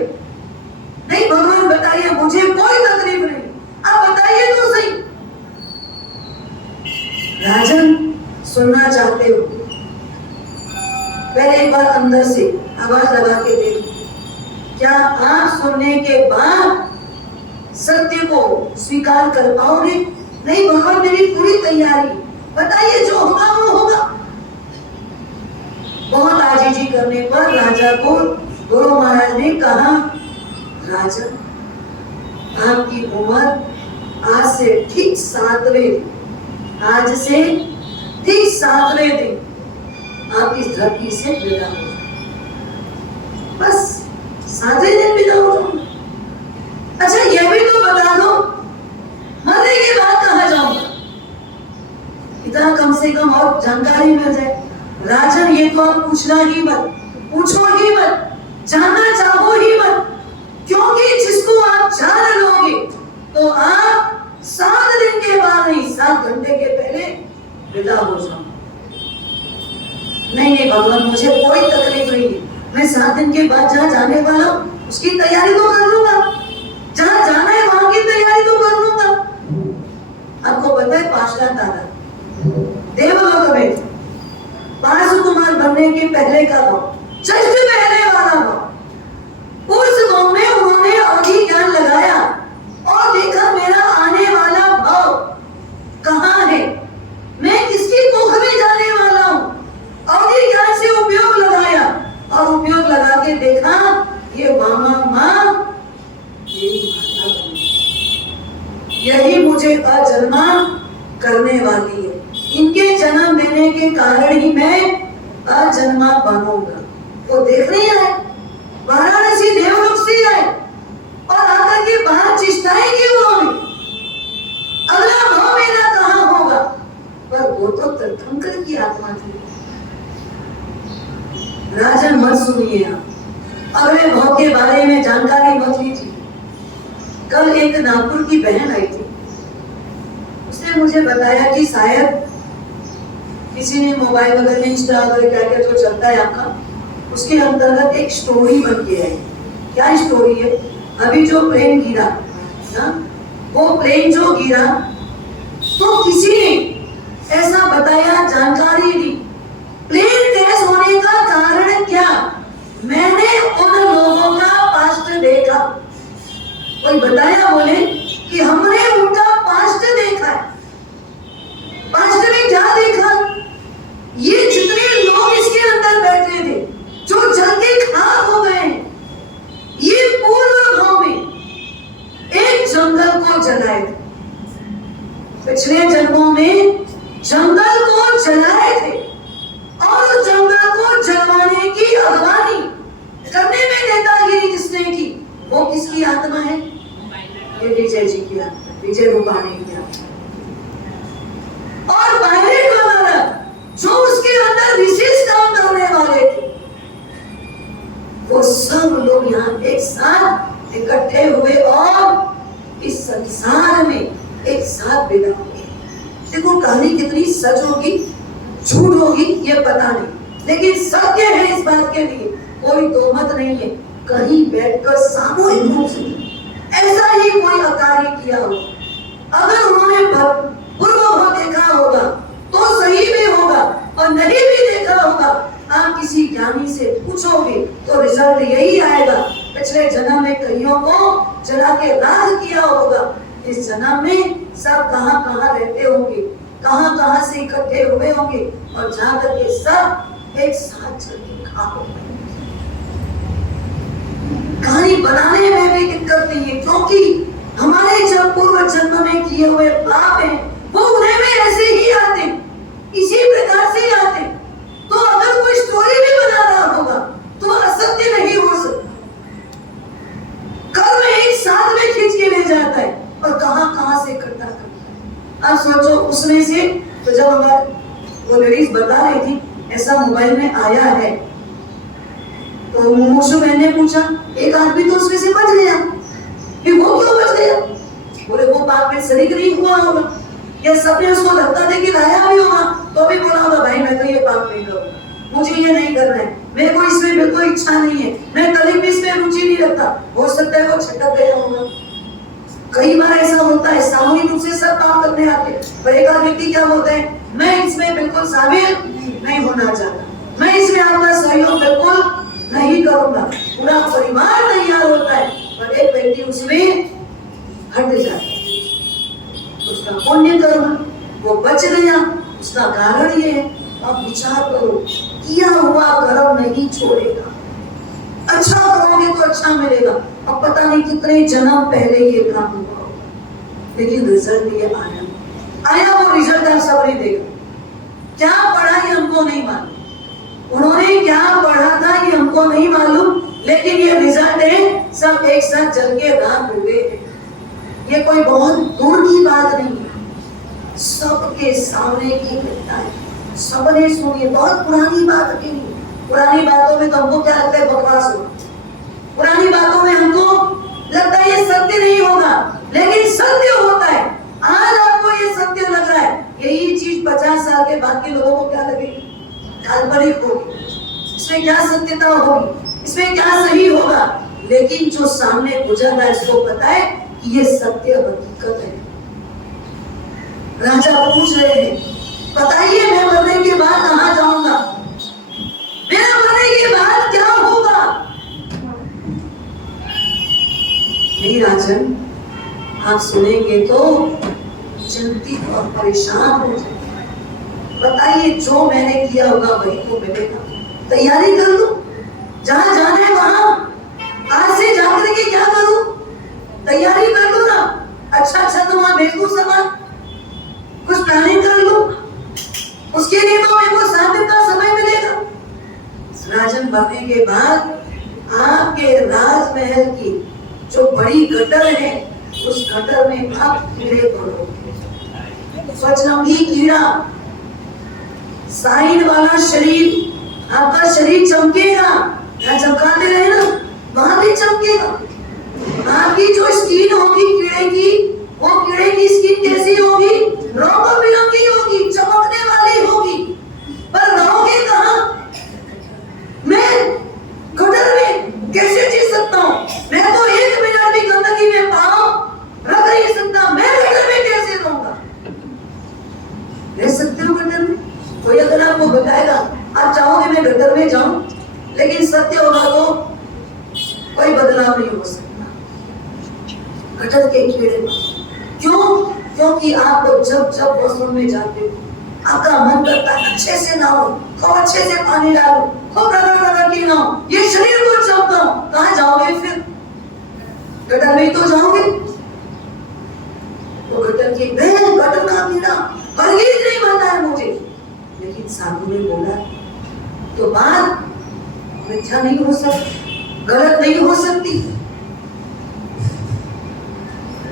नहीं भगवान बताइए, मुझे कोई तकलीफ नहीं, आप बताइए तो सही। राजन सुनना चाहते हो? पहले एक बार अंदर से आवाज लगा के देखो, क्या आप सुनने के बाद सत्य को स्वीकार कर पाओगे? नहीं भगवान मेरी पूरी तैयारी, बताइए जो होगा वो होगा। बहुत आजीजी करने पर राजा को गुरु महाराज ने कहा, राजन आपकी उम्र आज से ठीक 7वें दिन आप इस धरती से विदा हो जाओ, बस 7वें दिन विदा हो जाओ। अच्छा यह भी तो बता दो मरने के बाद कहाँ जाऊंगा, इतना कम से कम और जानकारी मिल जाए। राजन ये तो आप पूछना ही मत, पूछो ही मत, जानना चाहो ही मत, क्योंकि जिसको आप जान लोगे तो आप 7 दिन के बाद नहीं 7 घंटे के पहले विदा हो जाओ। नहीं भगवान मुझे कोई तकलीफ नहीं है, मैं 7 दिन के बाद जहाँ जाने वाला हूँ उसकी तैयारी तो कर लूंगा, जहाँ जाना है वहां की तैयारी तो कर लूंगा। आपको पता है पार्षद दादा देवलोक में पार्षद कुमार बनने के पहले का भाव, जस्ट पहले वाला भाव, उस गांव में उन्होंने अवधि ज्ञान लगाया और देखा मेरा आने वाला भाव कहाँ है, मैं किसकी कुख में जाने वाला हूँ। अवधि ज्ञान से उपयोग लगाया और उपयोग लगा के देखा ये मामा माँ यही मुझे अजन्मा करने वाली है, इनके जन्म देने के कारण ही मैं अजन्मा बनूंगा। वो देखने आए, वाराणसी देवलोक से आए और आकर के बाहर चिष्टाएं की उन्होंने, अगला भाव मेरा कहाँ होगा, पर वो तो तीर्थंकर की आत्मा थी। राजन मत सुनिए, आप अगले भाव के बारे में जानकारी मत लीजिए। कल एक नागपुर की बहन आई थी, उसने मुझे बताया कि शायद किसी ने मोबाइल वगैरह में इंस्टा वगैरह क्या क्या जो चलता है आपका, उसके अंतर्गत एक स्टोरी बन के है। क्या स्टोरी है? अभी जो प्लेन गिरा ना, वो प्लेन जो गिरा तो किसी ने ऐसा बताया, जानकारी दी, प्लेन क्रैश होने का कारण क्या, मैंने उन लोगों का पास्ट देखा। कोई बताया बोले कि हमने उनका पास्ट देखा है। पास्ट में क्या देखा? ये जितने लोग इसके अंदर बैठे थे जो जल के खाक हो गए, ये पूर्व भाव में एक जंगल को जलाए थे, पिछले जन्मों में जंगल को जलाए थे और उस जंगल को जलवाने की अगवानी करने में नेतागिरी जिसने की, वो किसकी आत्मा है? ये विजय जी की आत्मा, विजय रूपाणी की आत्मा। और पायलट वगैरह जो उसके अंदर विशेष काम करने वाले थे, वो सब लोग यहाँ एक साथ इकट्ठे हुए और इस संसार में एक साथ बिना हुए। देखो कहानी कितनी सच होगी झूठ होगी ये पता नहीं, लेकिन सत्य है इस बात के लिए कोई तोहमत नहीं है। कहीं बैठकर सामूहिक रूप से ऐसा ही कोई कार्य किया हो, अगर उन्होंने पूर्व देखा होगा तो सही भी होगा, और नहीं भी देखा होगा आप किसी ज्ञानी से पूछोगे तो रिजल्ट यही आएगा। पिछले जन्म में कईयों को जला के राज किया होगा, इस जन्म में सब कहां कहां रहते होंगे, कहां कहां से इकट्ठे हुए होंगे, और जाकर के सब एक साथ चलके खा होंगे। कहानी बनाने में भी दिक्कत नहीं है, क्योंकि हमारे जब पूर्व जन्म में किए हुए पाप हैं वो उन्हें में ऐसे ही आते, इसी प्रकार से आते। तो अगर कोई स्टोरी भी बना रहा होगा तो असत्य नहीं हो सकता। कर्म एक साथ में खींच के ले जाता है और कहां कहां से इकट्ठा करता है। अब सोचो उसमें से, तो जब हमारे वो लेडीज बता रही थी ऐसा मोबाइल में आया है, तो मुमुक्षु बहन ने पूछा एक आदमी तो उसमें से बच गया, कि वो क्यों बच गया? बोले वो पाप में शरीक नहीं हुआ होगा, या सबने उसको धक्का दे के लाया भी होगा तो भी बोला होगा भाई मैं तो ये पाप नहीं करूंगा, मुझे ये नहीं करना है, मेरे को इसमें बिल्कुल इच्छा नहीं है, मैं कभी भी इसमें रुचि नहीं रखता। हो सकता है वो छटक गया होगा। कई बार ऐसा होता है सामूहिक रूप से सब काम करने आते हैं, पर एक आध व्यक्ति क्या बोलते हैं मैं इसमें बिल्कुल शामिल नहीं होना चाहता, मैं इसमें आपका सहयोग बिल्कुल नहीं करूंगा। पूरा परिवार तैयार होता है पर एक व्यक्ति उसमें हट जाता है, उसका पुण्य कर्म वो बच गया। उसका कारण ये है, अब विचार करो किया हुआ कर्म नहीं छोड़ेगा, अच्छा करोगे तो अच्छा मिलेगा। अब पता नहीं कितने जन्म पहले ये काम हुआ होगा, लेकिन रिजल्ट ये आया वो रिजल्ट आप सब नहीं देगा। क्या पढ़ा ये हमको नहीं मालूम, उन्होंने क्या पढ़ा था ये हमको नहीं मालूम, लेकिन ये रिजल्ट है सब एक साथ जल के राख हुए हैं। ये कोई बहुत दूर की बात नहीं है, सबके सामने की घटना है, सबने सुनी। बहुत पुरानी बात नहीं, पुरानी बातों में तो हमको क्या लगता है बकवास होगा, पुरानी बातों में हमको लगता है ये सत्य नहीं होगा, लेकिन सत्य होता है। आज आपको ये सत्य लग रहा है, यही चीज 50 साल के बाद के लोगों को क्या लगेगी? काल्पनिक होगी, इसमें क्या सत्यता होगी, इसमें क्या सही होगा, लेकिन जो सामने गुजर रहा है इसको पता है कि ये सत्य हकीकत है। राजा पूछ रहे हैं बताइए मैं मरने के बाद कहां जाऊंगा, मेरा मरने के बाद क्या होगा? नहीं राजन, आप सुनेंगे तो चिंतित और परेशान हो जाएंगे। बताइए जो मैंने किया होगा वही तो मिलेगा, तैयारी कर लूं, जहां जाना है वहां आज से जाकर के क्या करूं, तैयारी कर लूं ना, अच्छा अच्छा तो वहां भेज दूं सामान, कुछ प्लानिंग कर लूं, उसके लिए तो मेरे को 7 दिन का समय मिलेगा। राजन बनने के बाद आपके राजमहल की जो बड़ी गटर है उस गटर में आप कीड़े पड़ोगे, स्वचलंगी कीड़ा, साइन वाला शरीर, आपका शरीर चमकेगा, यहाँ चमकाते रहे ना वहां भी चमकेगा। आपकी जो स्किन होगी कीड़े की, वो कीड़े की स्किन कैसी होगी? रंग बिरंगी होगी, चमकने वाली होगी, पर रहोगे कहां? मैं गटर में कैसे जी सकता हूं? मैं तो 1 मिनट भी गंदगी में पाँव रख नहीं सकता, मैं गटर में कैसे रहूंगा? रह सकते हो गटर में? कोई अगर आपको बताएगा आप चाहोगे मैं गटर में जाऊं, लेकिन सत्य होगा तो कोई बदलाव नहीं हो सकता। गटर के कीड़े क्यों? क्योंकि आप लोग जब जब वॉशरूम में जाते हो आपका मन करता है अच्छे से नहाओ, खूब अच्छे से पानी डालो, खूब रगड़ के नहाओ, ये शरीर को चमकाओ। कहाँ जाओगे फिर? गटर में तो जाओगे। तो गटर का कीड़ा हरगिज नहीं बनता है मुझे, लेकिन साधु ने बोला तो बात मिथ्या नहीं हो सकती, गलत नहीं हो सकती।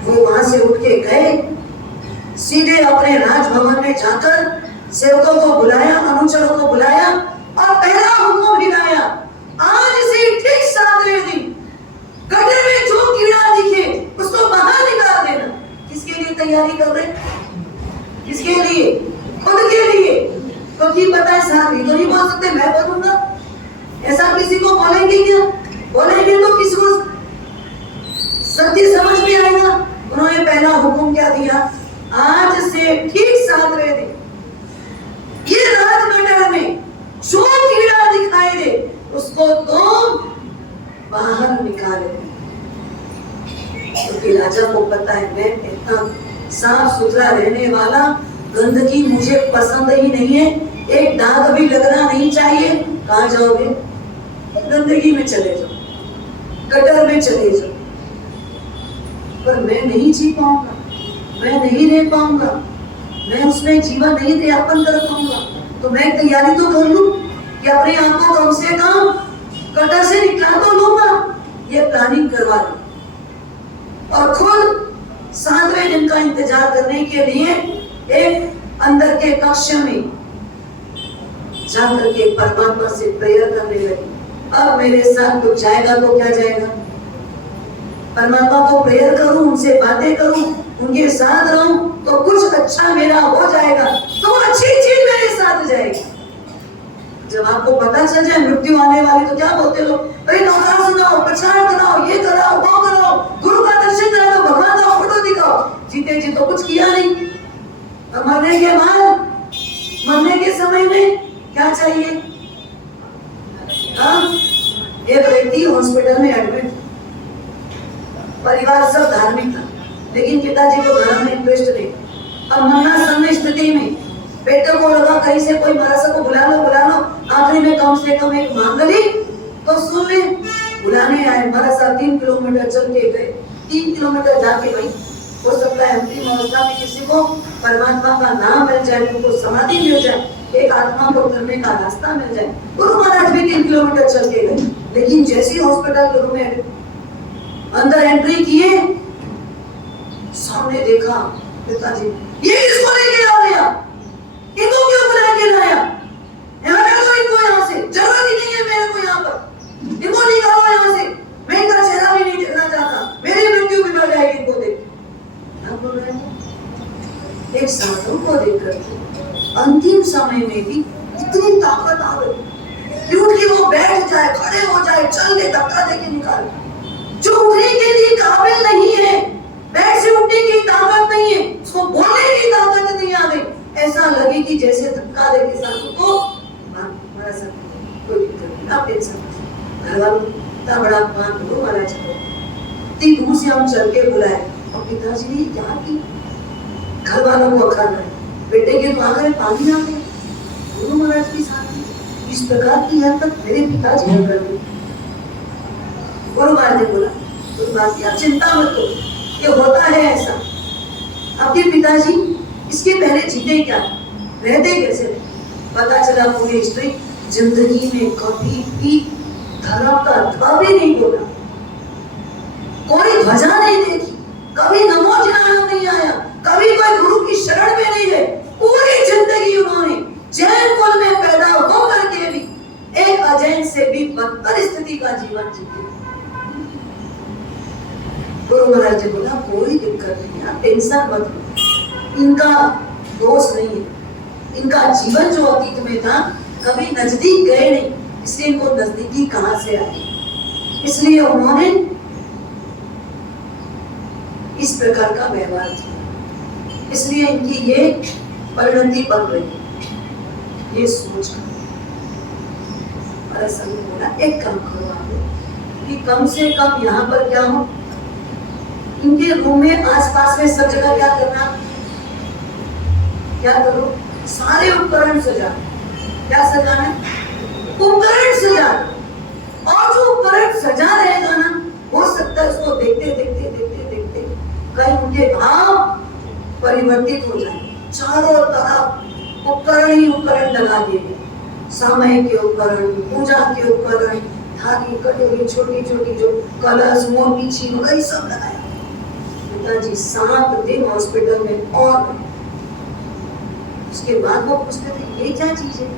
वो वहां से उठ के गए, सीधे अपने राजभवन में जाकर सेवकों को बुलाया, अनुचरों को बुलाया और पहला हुक्म दिलाया, आज से ठीक 7वें दिन गड्ढे में जो कीड़ा दिखे उसको बाहर निकाल देना। किसके लिए तैयारी कर रहे? किसके लिए? खुद के लिए। क्योंकि पता है साथ ही तो नहीं बोल सकते मैं बोलूंगा, ऐसा किसी को बोलेंगे क्या? बोलेंगे तो किसी को सत्य समझ में आएगा। उन्होंने पहला हुक्म क्या दिया? आज से ठीक 7वें दिन ये राजगढ़ में जो कीड़ा दिखाई दे उसको तुम बाहर निकाले। क्योंकि राजा को पता है मैं इतना साफ सुथरा रहने वाला, गंदगी मुझे पसंद ही नहीं है, एक दाग भी लगना नहीं चाहिए। कहाँ जाओगे? गंदगी में चले जाओ, गटर में चले जाओ। पर मैं नहीं जी पाऊंगा, मैं नहीं रह पाऊंगा, मैं उसमें जीवन नहीं यापन कर पाऊंगा। तो मैं तैयारी तो कर लूं कि अपने आप को कम से कम गटर से निकाल तो लूंगा। ये प्लानिंग करवा ली और खुद 7वें दिन का इंतजार करने के लिए एक अंदर के कक्ष में जाकर के परमात्मा से प्रेयर करने लगी। अब मेरे साथ कुछ जाएगा तो क्या जाएगा? परमात्मा को प्रेयर करूं, उनसे बातें करूं, उनके साथ रहूं तो कुछ अच्छा मेरा हो जाएगा, तो अच्छी चीज मेरे साथ जाएगी। जब आपको पता चल जाए मृत्यु आने वाली तो क्या बोलते लोग? भाई नौकार सुनाओ, प्रचार कराओ, ये कराओ, वो कराओ, गुरु का दर्शन करा दो, भगवान का फोटो दिखाओ। जीते जी तो कुछ किया नहीं। तो मरने के बाद, मरने के समय में क्या चाहिए? हाँ, एक व्यक्ति हॉस्पिटल में एडमिट, परिवार सब धार्मिक था, लेकिन पिताजी को धर्म में इंटरेस्ट नहीं। अब मरणासन स्थिति में बेटे को लगा कहीं से कोई महाराज को बुला लो, आखिरी में कम से कम एक मांग ली तो सुन ले। बुलाने आए, महाराज 3 किलोमीटर चल के गए। 3 किलोमीटर जाके भाई हो सकता है अंतिम अवस्था में किसी को परमात्मा का नाम मिल जाए, उनको समाधि मिल जाए, एक आत्मा को करने का रास्ता मिल जाए। गुरु महाराज भी 3 किलोमीटर चल के गए, लेकिन जैसे हॉस्पिटल के रूम में अंदर एंट्री किए, सामने देखा पिताजी, ये किसको लेके आ गया? इनको क्यों बुला के लाया? यहाँ निकालो इनको यहाँ से, जरूरत ही नहीं है मेरे को यहाँ पर। इनको निकालो यहाँ से, मैं इनका चेहरा भी नहीं देखना चाहता, मेरी मृत्यु भी बढ़ जाएगी इनको देख। क्या बोल रहे हैं? एक साधु को देखकर अंतिम समय में भी इतनी ताकत आ गई कि उठ के वो बैठ जाए, खड़े हो जाए, चल के धक्का देके निकाले। जो उठने के लिए काबिल नहीं है, बैठ से उठने की ताकत नहीं है, उसको बोलने की ताकत नहीं आ गई, ऐसा लगे कि जैसे धक्का देके साधु को बड़ा सा कोई दिक्कत नहीं, आप टेंशन। घर वालों इतना बड़ा मान दो महाराज को, इतनी दूर से हम चल के बुलाए और पिताजी ने क्या की? घर वालों को अखा रहे, बेटे के आंखें पानी आ गए। गुरु महाराज के साथ इस प्रकार की हरकत मेरे पिताजी ने कर दी। गुरु महाराज ने बोला, गुरु महाराज की आप चिंता मत करो, ये होता है ऐसा। आपके पिताजी इसके पहले जीते क्या, रहते कैसे? पता चला पूरी हिस्ट्री, जिंदगी में कभी भी धर्म का ध भी नहीं बोला, कोई ध्वजा नहीं देखी, कभी नमो जिनाराम नहीं आया, कभी कोई गुरु की शरण में नहीं गए। पूरी जिंदगी उन्होंने जैन कुल में पैदा होकर के भी एक अजैन से भी बदतर स्थिति का जीवन जीते। गुरु महाराज जी बोला कोई दिक्कत नहीं, आप टेंशन मत लो, इनका दोष नहीं है, इनका जीवन जो अतीत में था कभी नजदीक गए नहीं, इसलिए इनको नजदीकी कहां से आई, इसलिए उन्होंने इस प्रकार का व्यवहार किया, इसलिए इनकी ये परिणति बन रही, ये सोच कर। और ऐसा नहीं बोला एक काम करो आप कि कम से कम यहाँ पर क्या हो, इनके रूम में आसपास में सब जगह क्या करना, क्या करो, सारे उपकरण सजा। क्या सजाना है? उपकरण सजा। और जो उपकरण सजा रहेगा ना, हो सकता है उसको देखते देखते देखते देखते कहीं उनके भाव परिवर्तित हो जाए। चारों तरफ उपकरण ही उपकरण लगा दिए, समय के उपकरण, पूजा के उपकरण, थाली कटोरी, छोटी छोटी जो कलश, मोती, छीन, वही सब लगाया। पिताजी 7 दिन हॉस्पिटल में और उसके बाद वो पूछते थे ये क्या चीज है,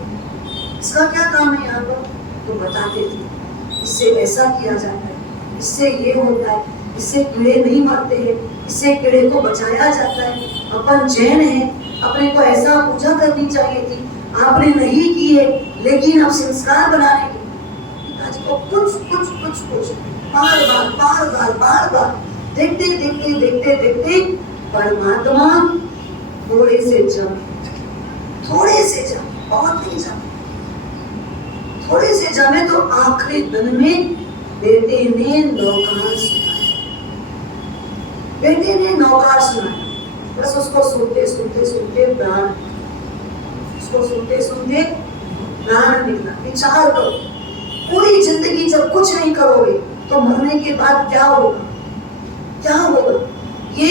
इसका क्या काम है यहाँ पर? तो बताते थे इससे ऐसा किया जाता है, इससे ये होता है, इससे कीड़े नहीं मरते हैं, इससे कीड़े को बचाया जाता है। अपन जैन है, अपने को ऐसा पूजा करनी चाहिए थी, आपने नहीं की है, लेकिन अब संस्कार बनाने के पिताजी को कुछ बार बार देखते परमात्मा थोड़े से जमे, बहुत नहीं जमे, थोड़े से जमे तो आखिरी दिन में बेटे ने नौकार सुनाया। बस उसको सुनते प्राण निकला। विचार करो, पूरी जिंदगी जब कुछ नहीं करोगे तो मरने के बाद क्या होगा? ये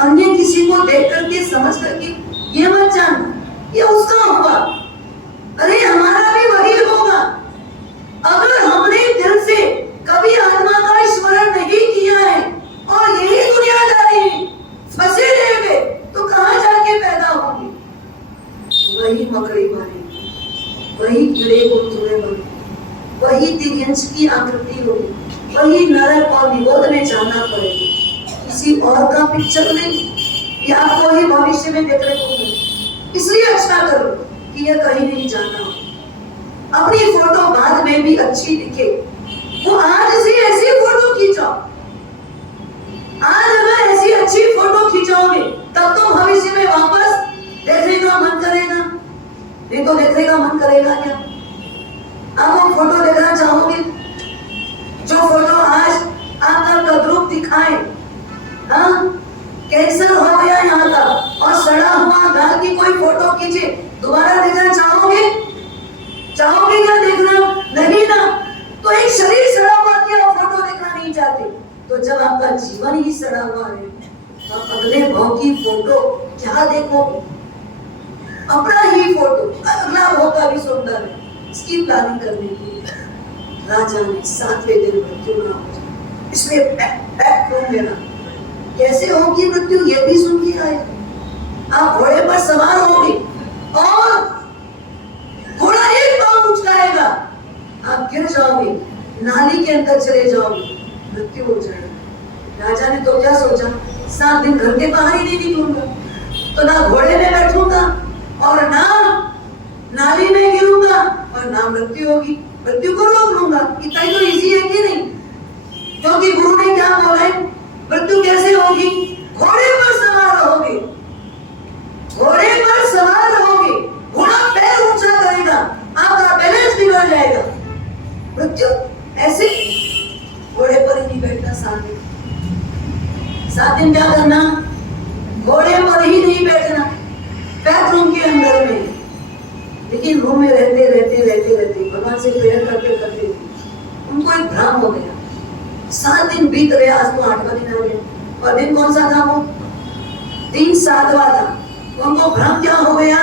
अन्य किसी को देख करके समझ करके ये मत जानना ये उसका होगा, अरे हमारा भी वही होगा। अगर हमने दिल से कभी आत्मा का स्मरण नहीं किया है और यही दुनियादारी में फंसे रह गए तो कहां जाके पैदा होंगे? वही मकड़ी बनेगी, वही कीड़े गुलगुले बनेगी, वही तिर्यंश की आकृति होगी, वही नरक और निरोध में जाना पड़ेगा। किसी और का पिक्चर नहीं, ये आपको ही भविष्य में देखने को मिले। इसलिए अच्छा करो कि ये कहीं नहीं जाना हो। अपनी फोटो बाद में भी अच्छी दिखे, वो आज से ऐसी फोटो खींचो। आज अगर ऐसी अच्छी फोटो खींचोगे तब तो भविष्य में वापस देखने का मन करेगा, नहीं तो देखने का मन करेगा क्या? आप वो फोटो देखना चाहोगे जो फोटो आज आपका तद्रूप दिखाए? कैंसर हो गया यहाँ का और सड़ा हुआ गाल की कोई फोटो खींचे, दोबारा देखना चाहोगे क्या देखना? नहीं ना। तो एक शरीर सड़ा हुआ क्या फोटो देखना नहीं चाहते? तो जब आपका जीवन ही सड़ा हुआ है तो अगले भाव की फोटो क्या देखोगे? अपना ही फोटो, अगला भाव का भी सुंदर है। इसकी प्लानिंग करने के लिए राजा ने 7वें दिन मृत्यु ना हो जाए इसलिए पैक रूम लेना। कैसे होगी मृत्यु ये भी सुन के आए। आप घोड़े पर सवार होंगे और घोड़ा एक पांव उचकाएगा, आप गिर जाओगे, नाली के अंदर चले जाओगे, मृत्यु हो जाएगी। राजा ने तो क्या सोचा, 7 दिन घर के बाहर ही नहीं निकलूंगा, तो ना घोड़े में बैठूंगा और ना नाली में गिरूंगा और ना मृत्यु होगी, मृत्यु को रोक लूंगा। इतना ही तो इजी है कि नहीं? क्योंकि गुरु ने क्या बोला है, मृत्यु कैसे होगी? घोड़े पर सवार रहोगे, घोड़े पर सवार रहोगे, घोड़ा पैर ऊंचा करेगा, आपका बैलेंस बिगड़ जाएगा। मृत्यु ऐसे घोड़े पर ही नहीं बैठना। 7 दिन क्या करना? घोड़े पर ही नहीं बैठना, पैक रूम के अंदर में। लेकिन रूम में रहते भगवान से प्रेयर करते उनको एक भ्रम हो गया। 7 दिन बीत रहे, आज तो 8वां दिन आ गया। और दिन कौन सा था? वो दिन 7वां था। उनको भ्रम क्या हो गया?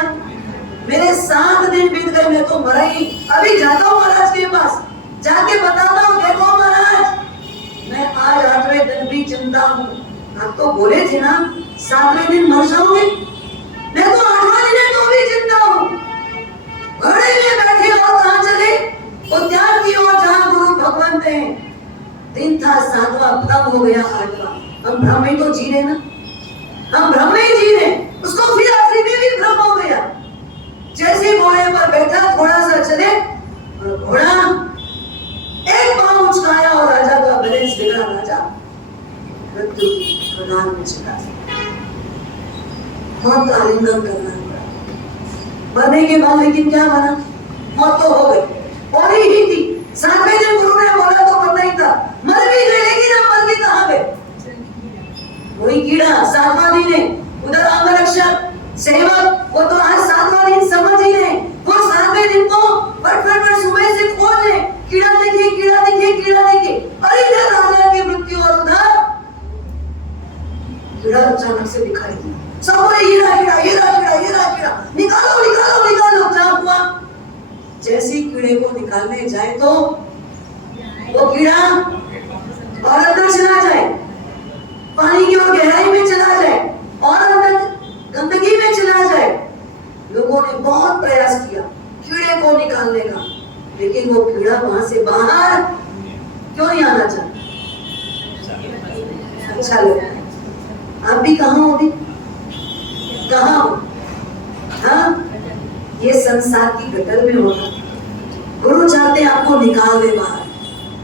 मेरे 7 दिन बीत गए, मैं तो मरा ही। अभी जाता हूँ महाराज के पास, जाके बताता हूँ, देखो महाराज मैं आज 8वें दिन भी जिंदा हूँ। आप तो बोले थे ना 7वें दिन मर जाओगे, मैं तो 8वां दिन है तो भी जिंदा हूँ। घोड़े में बैठे और कहाँ चले? उद्यान की ओर जहाँ गुरु भगवान थे। दिन था 7वां, भ्रम हो गया 8वां। हम भ्रम में तो जी रहे ना, हम भ्रम में ही जी रहे, उसको फिर आखिरी में भी भ्रम हो गया। जैसे घोड़े पर बैठा, थोड़ा सा चले और घोड़ा एक पांव उचकाया और राजा का बैलेंस बिगड़ा। राजा मृत्यु की कगार में चला, मौत का आलिंगन करना पड़ा। मरने के बाद लेकिन क्या बना? मौत तो हो गई, होनी ही थी। 7वें दिन गुरु ने बोला तो पता ही था, मर भी गए, लेकिन हम मर के कहाँ गए? वही कीड़ा 7वां दिन है, उधर अंगरक्षक सेवक, वो तो आज 7वां दिन समझ ही नहीं। वो 7वें दिन को फट सुबह से खोज रहे, कीड़ा देखे। अरे इधर राजा की मृत्यु और उधर कीड़ा अचानक से दिखाई दिया। सब बोले हीरा, निकालो। क्या हुआ? जैसी कीड़े को निकालने जाए तो वो कीड़ा और अंदर चला जाए, पानी की ओर गहराई में चला जाए और अंदर गंदगी में चला जाए। लोगों ने बहुत प्रयास किया कीड़े को निकालने का, लेकिन वो कीड़ा वहां से बाहर क्यों नहीं आना चाहता? अच्छा लगता है। आप भी कहाँ हो अभी? कहाँ हो? हाँ, ये संसार की गटर में होगा। गुरु चाहते हैं आपको निकाल दे बाहर,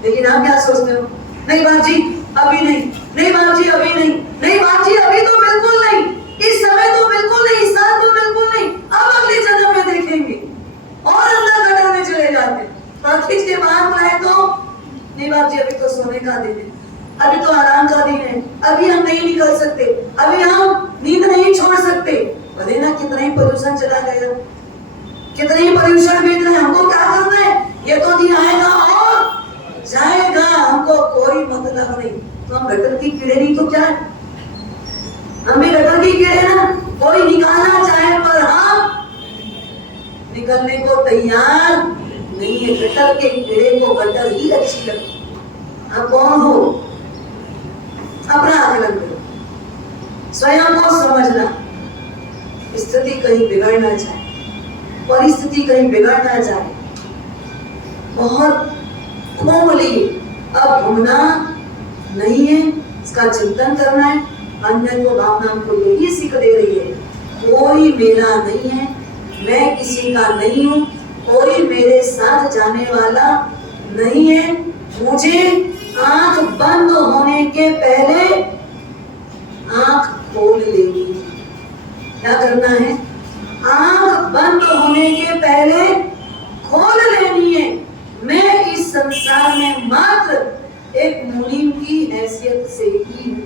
लेकिन आप क्या सोचते हो? नहीं बाप जी अभी नहीं, नहीं बाप जी अभी नहीं, नहीं बाप जी अभी तो बिल्कुल नहीं, इस समय तो बिल्कुल नहीं, इस साल तो बिल्कुल नहीं, अब अगले जन्म में देखेंगे। और अंदर गटर में चले जाते हैं। और खींच के बाहर बुलाए तो नहीं बाप जी अभी तो सोने का दिन है, अभी तो आराम का दिन है, अभी हम नहीं निकल सकते, अभी हम नींद नहीं छोड़ सकते। बोले ना कितना ही प्रदूषण चला गया, कितना ही प्रदूषण बीत रहा है, हमको क्या करना है? ये तो दिन आएगा और जाएगा, हमको कोई मतलब नहीं। तो हम गटर की कीड़े नहीं तो क्या है? हम भी गटर की कीड़े ना, कोई निकालना चाहे पर हम निकलने को तैयार नहीं है। गटर के कीड़े को गटर ही अच्छी लगती। आप कौन हो? अपना आकलन करो, स्वयं को समझना। स्थिति कहीं बिगड़ ना जाए, परिस्थिति कहीं बिगड़ ना जाए, बहुत घूम लिए, अब घूमना नहीं है, इसका चिंतन करना है। अन्य को भावना हमको यही सीख दे रही है, कोई मेरा नहीं है, मैं किसी का नहीं हूँ, कोई मेरे साथ जाने वाला नहीं है। मुझे आंख बंद होने के पहले आंख खोल लेनी है। क्या करना है? आंख बंद होने के पहले खोल लेनी है। मैं इस संसार में मात्र एक मुनीम की हैसियत से ही हूँ।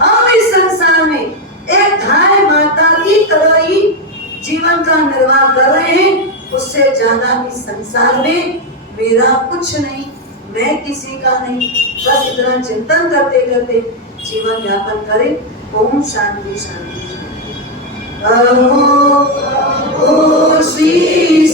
हम इस संसार में एक गाय माता की तरह ही जीवन का निर्वाह कर रहे हैं। उससे ज्यादा इस संसार में मेरा कुछ नहीं, मैं किसी का नहीं। बस इतना चिंतन करते करते जीवन यापन करें। ओम शांति शांति शांति। श्री